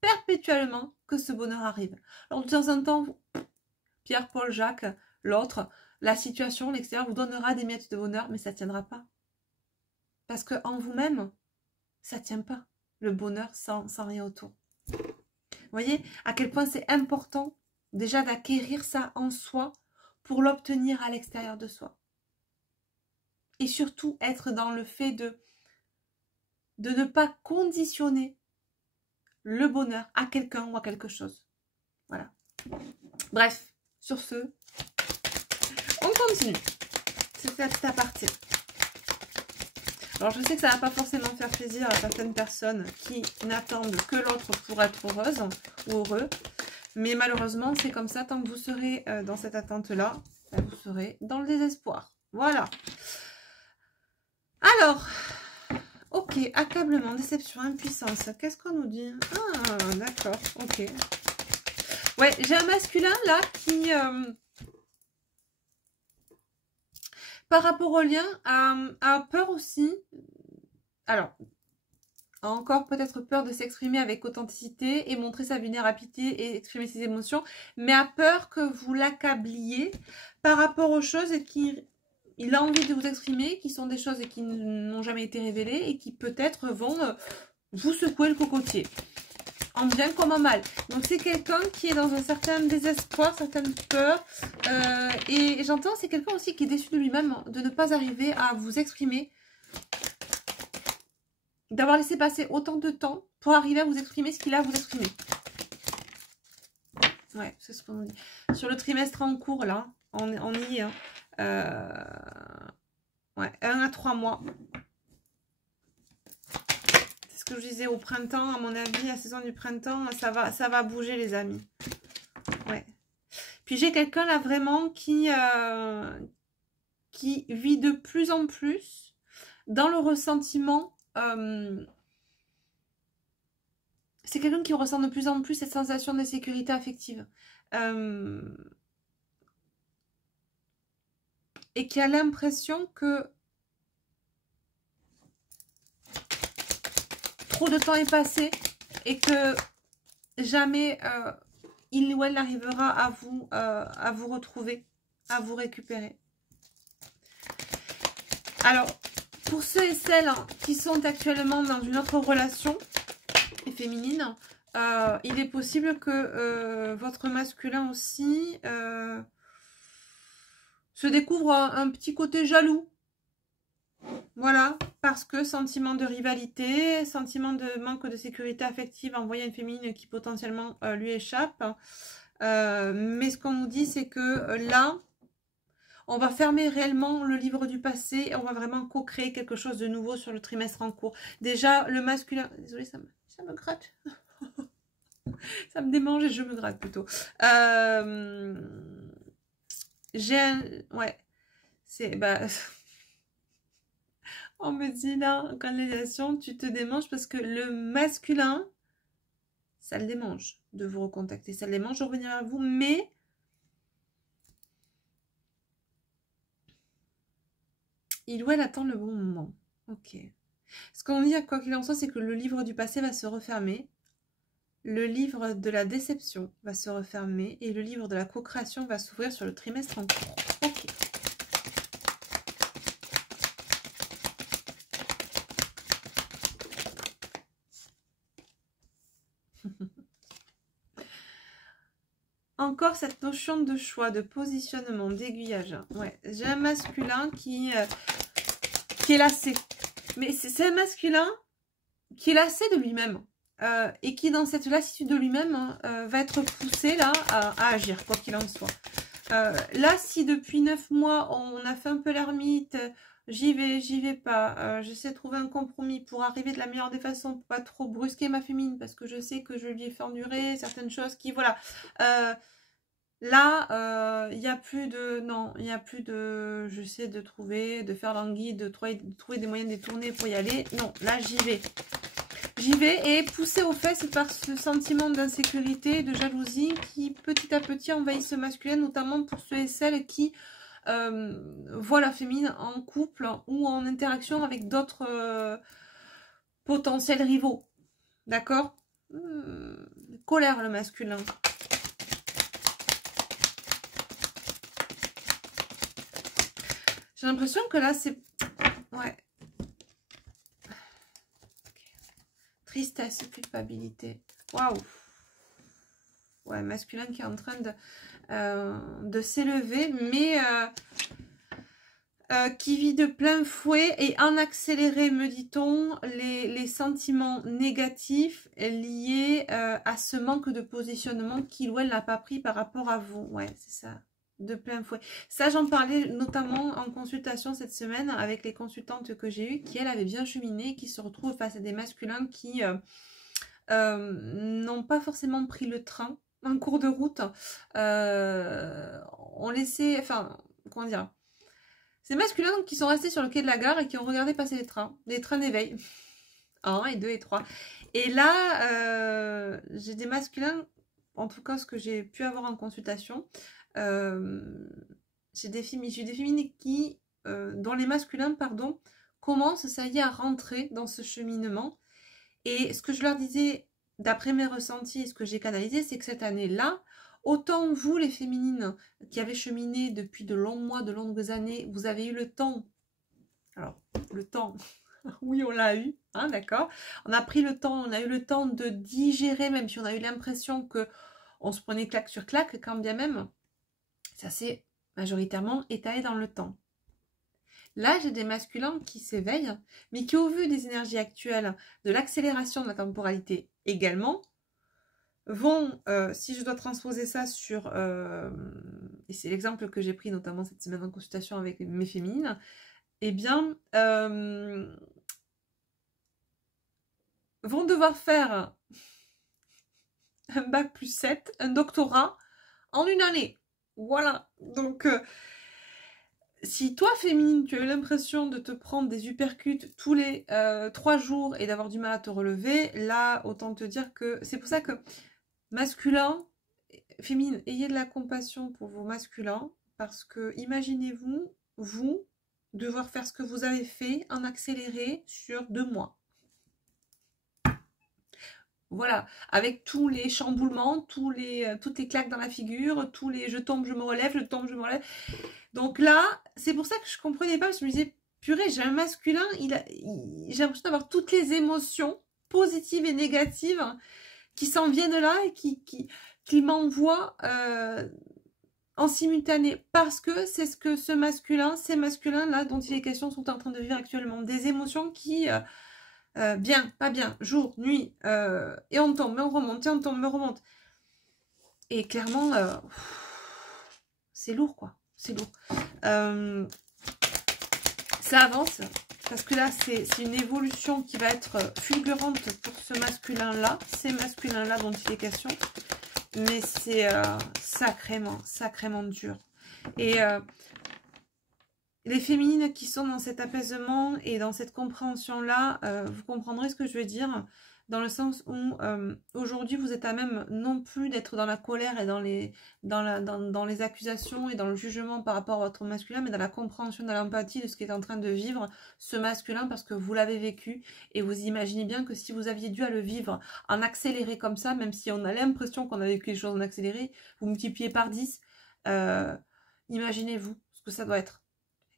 perpétuellement que ce bonheur arrive. Alors de temps en temps, Pierre, Paul, Jacques, l'autre, la situation, l'extérieur vous donnera des miettes de bonheur, mais ça ne tiendra pas. Parce qu'en vous-même, ça ne tient pas. Le bonheur sans rien autour. Vous voyez à quel point c'est important déjà d'acquérir ça en soi pour l'obtenir à l'extérieur de soi. Et surtout être dans le fait de ne pas conditionner le bonheur à quelqu'un ou à quelque chose. Voilà. Bref, sur ce, on continue. C'est à partir. Alors je sais que ça va pas forcément faire plaisir à certaines personnes qui n'attendent que l'autre pour être heureuse ou heureux. Mais malheureusement, c'est comme ça. Tant que vous serez dans cette attente-là, vous serez dans le désespoir. Voilà. Alors, ok, accablement, déception, impuissance. Qu'est-ce qu'on nous dit? Ah, d'accord, ok. Ouais, j'ai un masculin là qui, par rapport au lien, a peur aussi. Alors, a encore peut-être peur de s'exprimer avec authenticité et montrer sa vulnérabilité et exprimer ses émotions, mais a peur que vous l'accabliez par rapport aux choses et qu'il a envie de vous exprimer, qui sont des choses qui n'ont jamais été révélées et qui peut-être vont vous secouer le cocotier, en bien comme en mal. Donc c'est quelqu'un qui est dans un certain désespoir, certaines peurs, et j'entends c'est quelqu'un aussi qui est déçu de lui-même de ne pas arriver à vous exprimer, d'avoir laissé passer autant de temps pour arriver à vous exprimer ce qu'il a à vous exprimer. Ouais, c'est ce qu'on dit. Sur le trimestre en cours, là, on y est. Hein. Ouais, 1 à 3 mois. C'est ce que je disais au printemps, à mon avis, la saison du printemps, ça va bouger, les amis. Ouais. Puis j'ai quelqu'un là vraiment qui vit de plus en plus dans le ressentiment. C'est quelqu'un qui ressent de plus en plus cette sensation de sécurité affective. Et qui a l'impression que trop de temps est passé et que jamais il ou elle n'arrivera à vous retrouver, à vous récupérer. Alors, pour ceux et celles qui sont actuellement dans une autre relation féminine, il est possible que votre masculin aussi se découvre un petit côté jaloux. Voilà, parce que sentiment de rivalité, sentiment de manque de sécurité affective en voyant une féminine qui potentiellement lui échappe. Mais ce qu'on nous dit, c'est que là, on va fermer réellement le livre du passé et on va vraiment co-créer quelque chose de nouveau sur le trimestre en cours. Déjà, le masculin... Désolée, ça me gratte. Ça me démange et je me gratte plutôt. J'ai un... Ouais. C'est... On me dit là, en canalisation, tu te démanges parce que le masculin, ça le démange de vous recontacter. Ça le démange de revenir vers vous, mais... il ou elle attend le bon moment. Ok. Ce qu'on dit, quoi qu'il en soit, c'est que le livre du passé va se refermer. Le livre de la déception va se refermer. Et le livre de la co-création va s'ouvrir sur le trimestre en cours. Ok. encore cette notion de choix, de positionnement, d'aiguillage. Ouais, j'ai un masculin qui est lassé. Mais c'est un masculin qui est lassé de lui-même. Et qui, dans cette lassitude de lui-même, va être poussé là à agir, quoi qu'il en soit. Là, si depuis 9 mois, on a fait un peu l'ermite, j'y vais pas, j'essaie de trouver un compromis pour arriver de la meilleure des façons, pour pas trop brusquer ma féminine, parce que je sais que je lui ai fait endurer certaines choses qui, voilà. Là, il n'y a plus de... Non, il n'y a plus de... J'essaie de trouver, de faire l'anguille, de trouver des moyens détournés pour y aller. Non, là, j'y vais. J'y vais et poussée aux fesses par ce sentiment d'insécurité, de jalousie qui petit à petit envahit ce masculin, notamment pour ceux et celles qui voient la féminine en couple ou en interaction avec d'autres potentiels rivaux. D'accord? Colère le masculin. J'ai l'impression que là c'est... Ouais. Tristesse, culpabilité. Waouh. Ouais, masculin qui est en train de s'élever, mais qui vit de plein fouet et en accéléré, me dit-on, les sentiments négatifs liés à ce manque de positionnement qu'il ou elle n'a pas pris par rapport à vous. Ouais, c'est ça. De plein fouet. Ça, j'en parlais notamment en consultation cette semaine avec les consultantes que j'ai eues qui, elles, avaient bien cheminé, qui se retrouvent face à des masculins qui n'ont pas forcément pris le train en cours de route. On laissait, enfin, comment dire, ces masculins qui sont restés sur le quai de la gare et qui ont regardé passer les trains d'éveil. 1 et 2 et 3. Et là, j'ai des masculins, en tout cas ce que j'ai pu avoir en consultation, j'ai des féminines qui, dont les masculins, pardon, commencent, ça y est, à rentrer dans ce cheminement. Et ce que je leur disais, d'après mes ressentis, ce que j'ai canalisé, c'est que cette année-là, autant vous, les féminines, qui avez cheminé depuis de longs mois, de longues années, vous avez eu le temps, alors, le temps, oui, on l'a eu, hein, d'accord, on a pris le temps, on a eu le temps de digérer, même si on a eu l'impression que on se prenait claque sur claque, quand bien même, ça s'est majoritairement étalé dans le temps. Là, j'ai des masculins qui s'éveillent, mais qui, au vu des énergies actuelles, de l'accélération de la temporalité également, vont, si je dois transposer ça sur, et c'est l'exemple que j'ai pris notamment cette semaine en consultation avec mes féminines, eh bien, vont devoir faire un bac plus 7, un doctorat, en une année. Voilà, donc... si toi, féminine, tu as eu l'impression de te prendre des uppercuts tous les 3 jours et d'avoir du mal à te relever, là, autant te dire que c'est pour ça que masculin, féminine, ayez de la compassion pour vos masculins, parce que imaginez-vous, vous, devoir faire ce que vous avez fait en accéléré sur 2 mois. Voilà, avec tous les chamboulements, toutes les claques dans la figure, tous les je tombe, je me relève, je tombe, je me relève. Donc là, c'est pour ça que je comprenais pas, parce que je me disais, purée, j'ai un masculin, j'ai l'impression d'avoir toutes les émotions positives et négatives qui s'en viennent là et qui m'envoient en simultané. Parce que c'est ce que ces masculins-là dont il est question sont en train de vivre actuellement. Des émotions qui... bien, pas bien, jour, nuit, et on tombe, mais on remonte, et on tombe, mais on remonte. Et clairement, c'est lourd, quoi. C'est lourd. Ça avance, parce que là, c'est une évolution qui va être fulgurante pour ce masculin-là, ces masculins-là dont il est question. Mais c'est sacrément, sacrément dur. Et... les féminines qui sont dans cet apaisement et dans cette compréhension-là, vous comprendrez ce que je veux dire, dans le sens où aujourd'hui vous êtes à même non plus d'être dans la colère et dans les accusations et dans le jugement par rapport à votre masculin, mais dans la compréhension, dans l'empathie de ce qui est en train de vivre ce masculin parce que vous l'avez vécu et vous imaginez bien que si vous aviez dû à le vivre en accéléré comme ça, même si on a l'impression qu'on a vécu les choses en accéléré, vous multipliez par 10, imaginez-vous ce que ça doit être.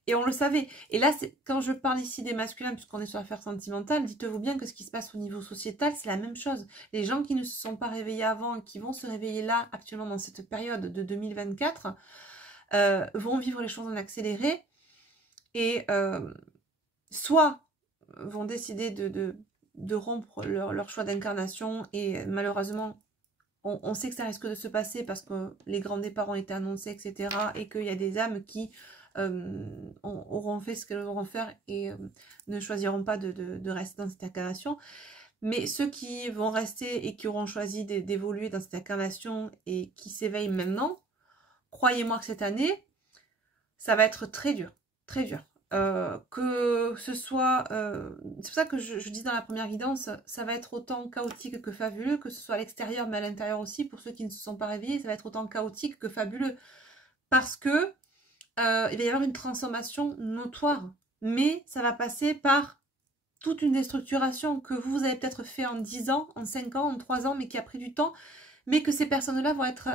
Et on le savait. Et là, quand je parle ici des masculins, puisqu'on est sur l'affaire sentimentale, dites-vous bien que ce qui se passe au niveau sociétal, c'est la même chose. Les gens qui ne se sont pas réveillés avant et qui vont se réveiller là, actuellement, dans cette période de 2024, vont vivre les choses en accéléré et soit vont décider de rompre leur choix d'incarnation et malheureusement, on sait que ça risque de se passer parce que les grands départs ont été annoncés, etc. et qu'il y a des âmes qui auront fait ce qu'elles devront faire et ne choisiront pas de rester dans cette incarnation. Mais ceux qui vont rester et qui auront choisi d'évoluer dans cette incarnation et qui s'éveillent maintenant, croyez-moi que cette année, ça va être très dur, très dur. Que ce soit, c'est pour ça que je dis dans la première guidance, ça va être autant chaotique que fabuleux, que ce soit à l'extérieur mais à l'intérieur aussi, pour ceux qui ne se sont pas réveillés, ça va être autant chaotique que fabuleux. Parce que il va y avoir une transformation notoire, mais ça va passer par toute une déstructuration que vous avez peut-être fait en 10 ans, en 5 ans, en 3 ans, mais qui a pris du temps, mais que ces personnes-là vont être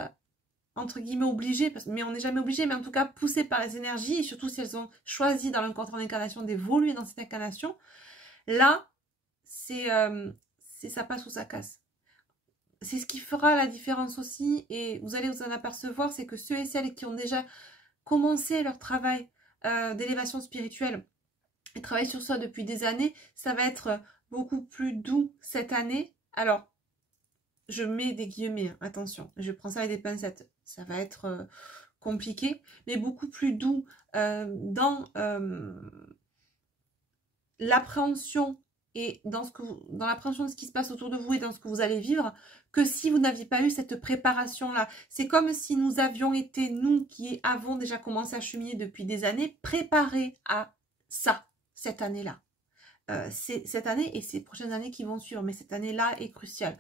entre guillemets obligées, mais on n'est jamais obligé, mais en tout cas poussées par les énergies, et surtout si elles ont choisi dans le contrat d'incarnation d'évoluer dans cette incarnation, là, c'est ça passe ou ça casse. C'est ce qui fera la différence aussi, et vous allez vous en apercevoir, c'est que ceux et celles qui ont déjà commencé leur travail d'élévation spirituelle et travailler sur soi depuis des années, ça va être beaucoup plus doux cette année. Alors, je mets des guillemets, hein, attention, je prends ça avec des pincettes, ça va être compliqué, mais beaucoup plus doux dans l'appréhension et dans l'appréhension de ce qui se passe autour de vous et dans ce que vous allez vivre, que si vous n'aviez pas eu cette préparation-là. C'est comme si nous avions été, nous qui avons déjà commencé à cheminer depuis des années, préparés à ça, cette année-là. C'est cette année et ces prochaines années qui vont suivre, mais cette année-là est cruciale.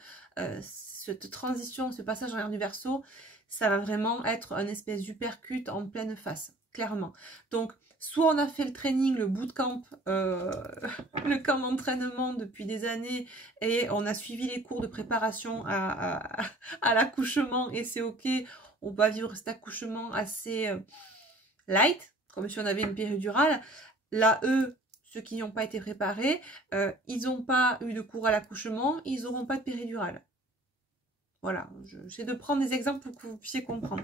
Cette transition, ce passage en l'air du Verseau, ça va vraiment être un espèce d'uppercut en pleine face, clairement. Donc, soit on a fait le training, le bootcamp, le camp d'entraînement depuis des années et on a suivi les cours de préparation à l'accouchement et c'est ok, on va vivre cet accouchement assez light, comme si on avait une péridurale. Là, eux, ceux qui n'y ont pas été préparés, ils n'ont pas eu de cours à l'accouchement, ils n'auront pas de péridurale. Voilà, j'essaie de prendre des exemples pour que vous puissiez comprendre.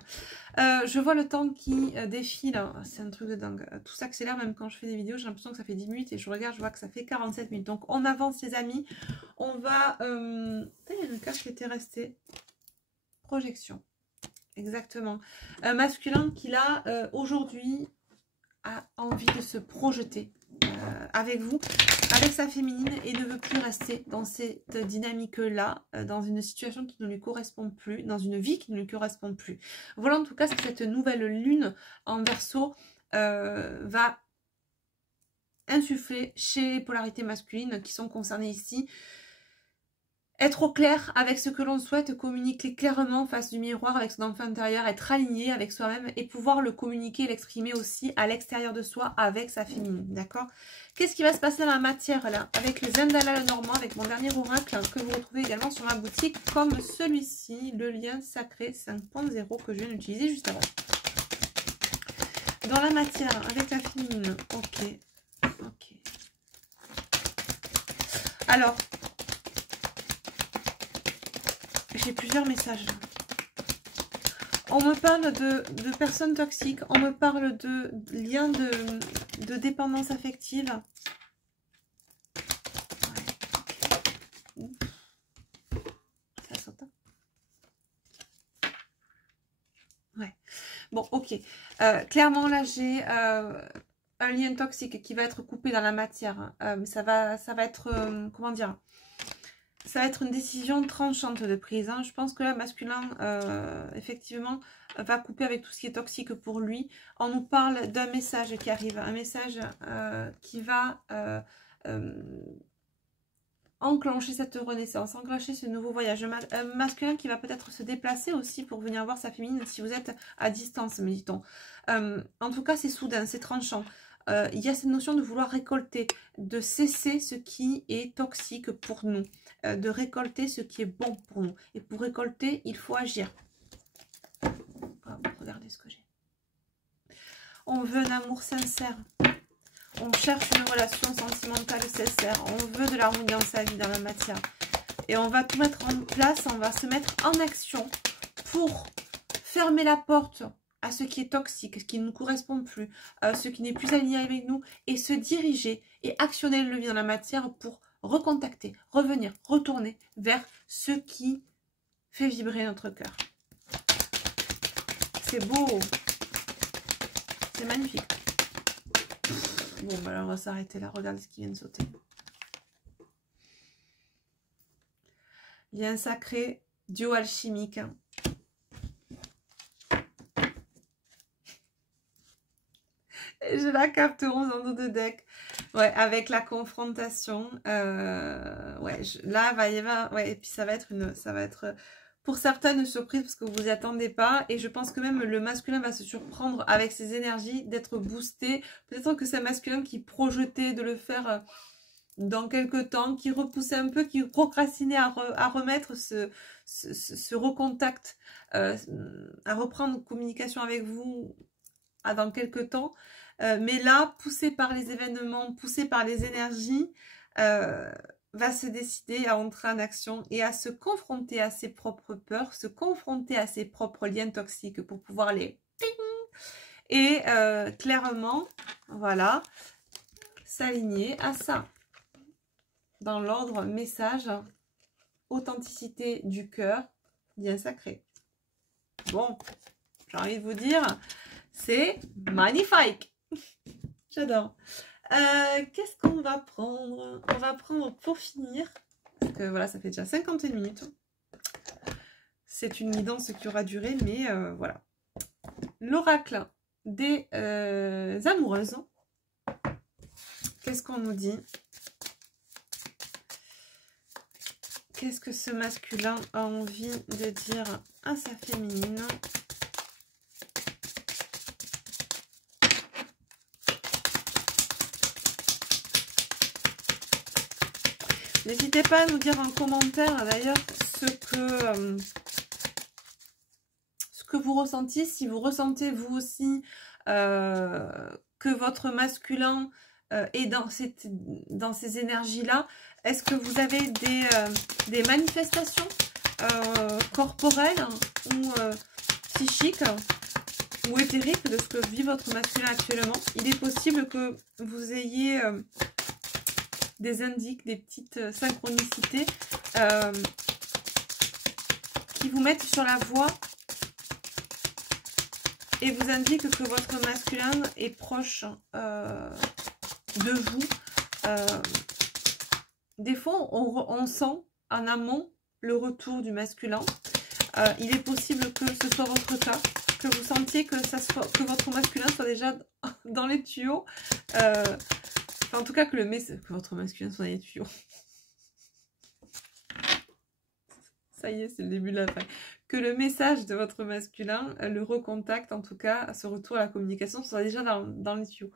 Je vois le temps qui défile, c'est un truc de dingue. Tout s'accélère même quand je fais des vidéos, j'ai l'impression que ça fait 10 minutes et je regarde, je vois que ça fait 47 minutes. Donc on avance les amis, on va... il y a une carte qui était restée. Projection, exactement. Masculin qui là, aujourd'hui, a envie de se projeter avec vous, avec sa féminine et ne veut plus rester dans cette dynamique-là, dans une situation qui ne lui correspond plus, dans une vie qui ne lui correspond plus. Voilà en tout cas ce que cette nouvelle lune en Verseau va insuffler chez les polarités masculines qui sont concernées ici. Être au clair avec ce que l'on souhaite, communiquer clairement face du miroir avec son enfant intérieur, être aligné avec soi-même et pouvoir le communiquer et l'exprimer aussi à l'extérieur de soi avec sa féminine, d'accord? Qu'est-ce qui va se passer dans la matière là? Avec le Zendala le Normand, avec mon dernier oracle que vous retrouvez également sur ma boutique, comme celui-ci, le lien sacré 5.0 que je viens d'utiliser juste avant. Dans la matière, avec la féminine, ok. Alors, j'ai plusieurs messages. On me parle de personnes toxiques. On me parle de liens de dépendance affective. Ouais, okay. Ça saute. Ouais. Bon, ok. Clairement, là, j'ai un lien toxique qui va être coupé dans la matière. Ça va être... comment dire ? Ça va être une décision tranchante de prise. Hein. Je pense que là, masculin, effectivement, va couper avec tout ce qui est toxique pour lui. On nous parle d'un message qui arrive. Un message qui va enclencher cette renaissance, enclencher ce nouveau voyage. Un masculin qui va peut-être se déplacer aussi pour venir voir sa féminine si vous êtes à distance, me dit-on. En tout cas, c'est soudain, c'est tranchant. Il y a cette notion de vouloir récolter, de cesser ce qui est toxique pour nous, de récolter ce qui est bon pour nous. Et pour récolter, il faut agir. Regardez ce que j'ai. On veut un amour sincère. On cherche une relation sentimentale sincère. On veut de l'harmonie dans sa vie, dans la matière. Et on va tout mettre en place, on va se mettre en action pour fermer la porte à ce qui est toxique, ce qui ne nous correspond plus, ce qui n'est plus aligné avec nous, et se diriger et actionner le levier dans la matière pour recontacter, revenir, retourner vers ce qui fait vibrer notre cœur. C'est beau, c'est magnifique. Bon, bah là, on va s'arrêter là. Regardez ce qui vient de sauter. Lien sacré, duo alchimique. Et je la capte 11 en dos de deck. Ouais, avec la confrontation. Ouais, là, va y avoir... Ouais, et puis ça va être pour certains une surprise parce que vous n'y attendez pas. Et je pense que même le masculin va se surprendre avec ses énergies, d'être boosté. Peut-être que c'est un masculin qui projetait de le faire dans quelques temps, qui repoussait un peu, qui procrastinait à remettre ce recontact, à reprendre communication avec vous dans quelques temps. Mais là, poussé par les événements, poussé par les énergies, va se décider à entrer en action et à se confronter à ses propres peurs, se confronter à ses propres liens toxiques pour pouvoir les... Et clairement, voilà, s'aligner à ça. Dans l'ordre message, authenticité du cœur, lien sacré. Bon, j'ai envie de vous dire, c'est magnifique. J'adore. Qu'est-ce qu'on va prendre? On va prendre pour finir, parce que voilà, ça fait déjà 51 minutes. C'est une guidance qui aura duré, mais voilà. L'oracle des amoureuses. Qu'est-ce qu'on nous dit? Qu'est-ce que ce masculin a envie de dire à sa féminine? N'hésitez pas à nous dire en commentaire d'ailleurs ce que vous ressentez, si vous ressentez vous aussi que votre masculin est dans ces énergies-là. Est-ce que vous avez des manifestations corporelles ou psychiques ou éthériques de ce que vit votre masculin actuellement? Il est possible que vous ayez des indices, des petites synchronicités qui vous mettent sur la voie et vous indiquent que votre masculin est proche de vous. Des fois, on sent en amont le retour du masculin. Il est possible que ce soit votre cas, que vous sentiez que votre masculin soit déjà dans les tuyaux. Enfin, en tout cas, que votre masculin soit dans les tuyaux. Ça y est, c'est le début de la fin. Que le message de votre masculin, le recontact, en tout cas, ce retour à la communication, soit déjà dans les tuyaux.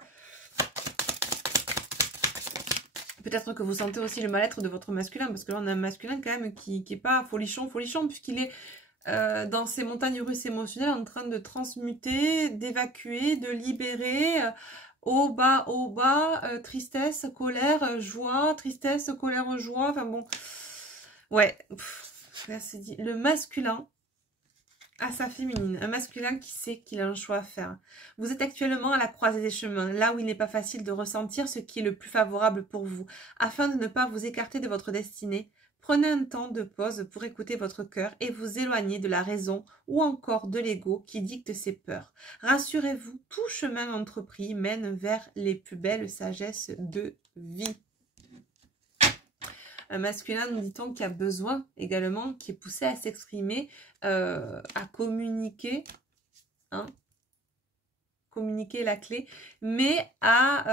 Peut-être que vous sentez aussi le mal-être de votre masculin, parce que là, on a un masculin quand même qui n'est pas folichon, puisqu'il est dans ces montagnes russes émotionnelles en train de transmuter, d'évacuer, de libérer... haut, bas, tristesse, colère, joie, tristesse, colère, joie, enfin bon. Ouais, là c'est dit. Le masculin à sa féminine, un masculin qui sait qu'il a un choix à faire. Vous êtes actuellement à la croisée des chemins, là où il n'est pas facile de ressentir ce qui est le plus favorable pour vous. Afin de ne pas vous écarter de votre destinée, prenez un temps de pause pour écouter votre cœur et vous éloigner de la raison ou encore de l'ego qui dicte ses peurs. Rassurez-vous, tout chemin entrepris mène vers les plus belles sagesses de vie. Un masculin, nous dit-on, qui a besoin également, qui est poussé à s'exprimer, à communiquer, hein, communiquer la clé, mais à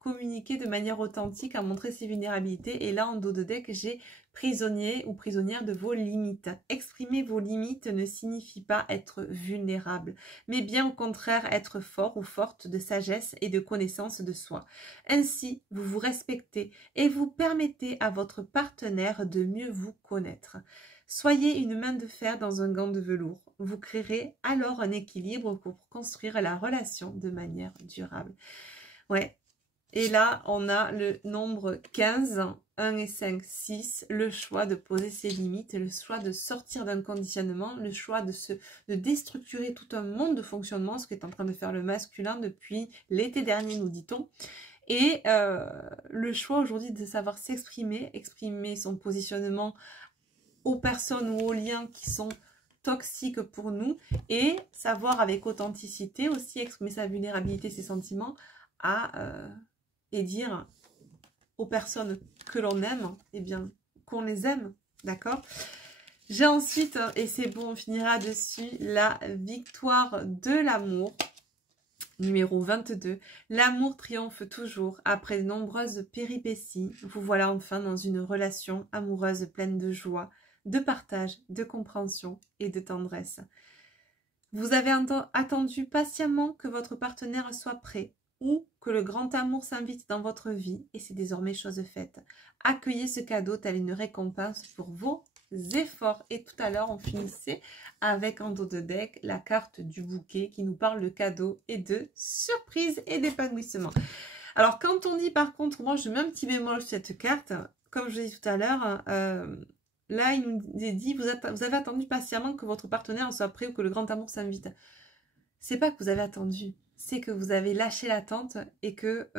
communiquer de manière authentique, à montrer ses vulnérabilités. Et là, en dos de deck, j'ai prisonnier ou prisonnière de vos limites. Exprimer vos limites ne signifie pas être vulnérable, mais bien au contraire être fort ou forte de sagesse et de connaissance de soi. Ainsi, vous vous respectez et vous permettez à votre partenaire de mieux vous connaître. Soyez une main de fer dans un gant de velours. Vous créerez alors un équilibre pour construire la relation de manière durable. Ouais. Et là, on a le nombre 15, 1 et 5, 6, le choix de poser ses limites, le choix de sortir d'un conditionnement, le choix de déstructurer tout un monde de fonctionnement, ce qui est en train de faire le masculin depuis l'été dernier, nous dit-on. Et le choix aujourd'hui de savoir s'exprimer, exprimer son positionnement aux personnes ou aux liens qui sont toxiques pour nous et savoir avec authenticité aussi exprimer sa vulnérabilité, ses sentiments et dire aux personnes que l'on aime, eh bien, qu'on les aime, d'accord? J'ai ensuite, et c'est bon, on finira dessus, la victoire de l'amour. Numéro 22, l'amour triomphe toujours après de nombreuses péripéties. Vous voilà enfin dans une relation amoureuse pleine de joie, de partage, de compréhension et de tendresse. Vous avez attendu patiemment que votre partenaire soit prêt ou que le grand amour s'invite dans votre vie et c'est désormais chose faite. Accueillez ce cadeau tel une récompense pour vos efforts. Et tout à l'heure, on finissait avec en dos de deck la carte du bouquet qui nous parle de cadeaux et de surprise et d'épanouissement. Alors, quand on dit par contre, moi je mets un petit bémol sur cette carte, comme je l'ai dit tout à l'heure, là il nous est dit, vous avez attendu patiemment que votre partenaire soit prêt ou que le grand amour s'invite. C'est pas que vous avez attendu, c'est que vous avez lâché l'attente et que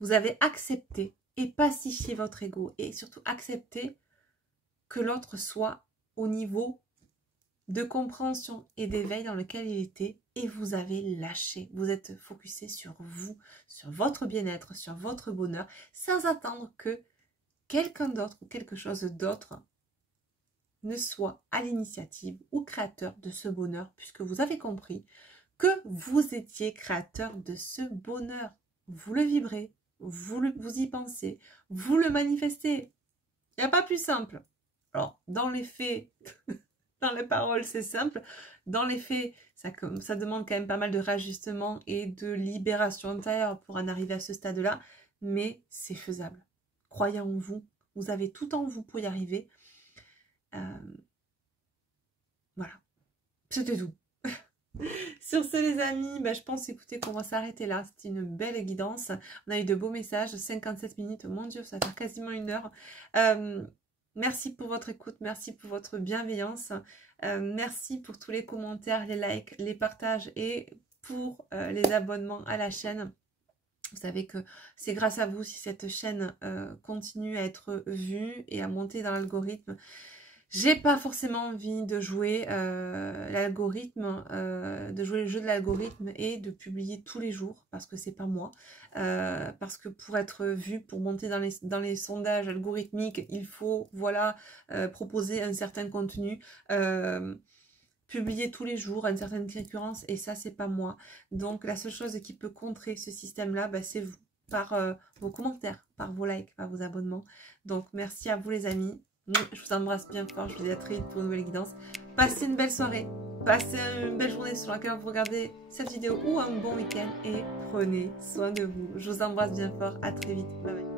vous avez accepté et pacifié votre ego et surtout accepté que l'autre soit au niveau de compréhension et d'éveil dans lequel il était et vous avez lâché. Vous êtes focusé sur vous, sur votre bien-être, sur votre bonheur, sans attendre que quelqu'un d'autre ou quelque chose d'autre ne soit à l'initiative ou créateur de ce bonheur, puisque vous avez compris que vous étiez créateur de ce bonheur. Vous le vibrez, vous y pensez, vous le manifestez. Il n'y a pas plus simple. Alors, dans les faits, dans les paroles, c'est simple. Dans les faits, ça demande quand même pas mal de réajustement et de libération intérieure pour en arriver à ce stade-là. Mais c'est faisable. Croyez en vous. Vous avez tout en vous pour y arriver. Voilà. C'était tout. Sur ce les amis, je pense écoutez qu'on va s'arrêter là. C'était une belle guidance. On a eu de beaux messages, 57 minutes, mon Dieu, ça va faire quasiment 1 heure. Merci pour votre écoute, merci pour votre bienveillance, merci pour tous les commentaires, les likes, les partages et pour les abonnements à la chaîne. Vous savez que c'est grâce à vous si cette chaîne continue à être vue et à monter dans l'algorithme. J'ai pas forcément envie de jouer l'algorithme, de jouer le jeu de l'algorithme et de publier tous les jours parce que c'est pas moi. Parce que pour être vu, pour monter dans les sondages algorithmiques, il faut voilà proposer un certain contenu, publier tous les jours à une certaine récurrence et ça c'est pas moi. Donc la seule chose qui peut contrer ce système-là, c'est vous, par vos commentaires, par vos likes, par vos abonnements. Donc merci à vous les amis. Je vous embrasse bien fort, je vous dis à très vite pour une nouvelle guidance. Passez une belle soirée, passez une belle journée sur laquelle vous regardez cette vidéo ou un bon week-end et prenez soin de vous. Je vous embrasse bien fort, à très vite, bye bye.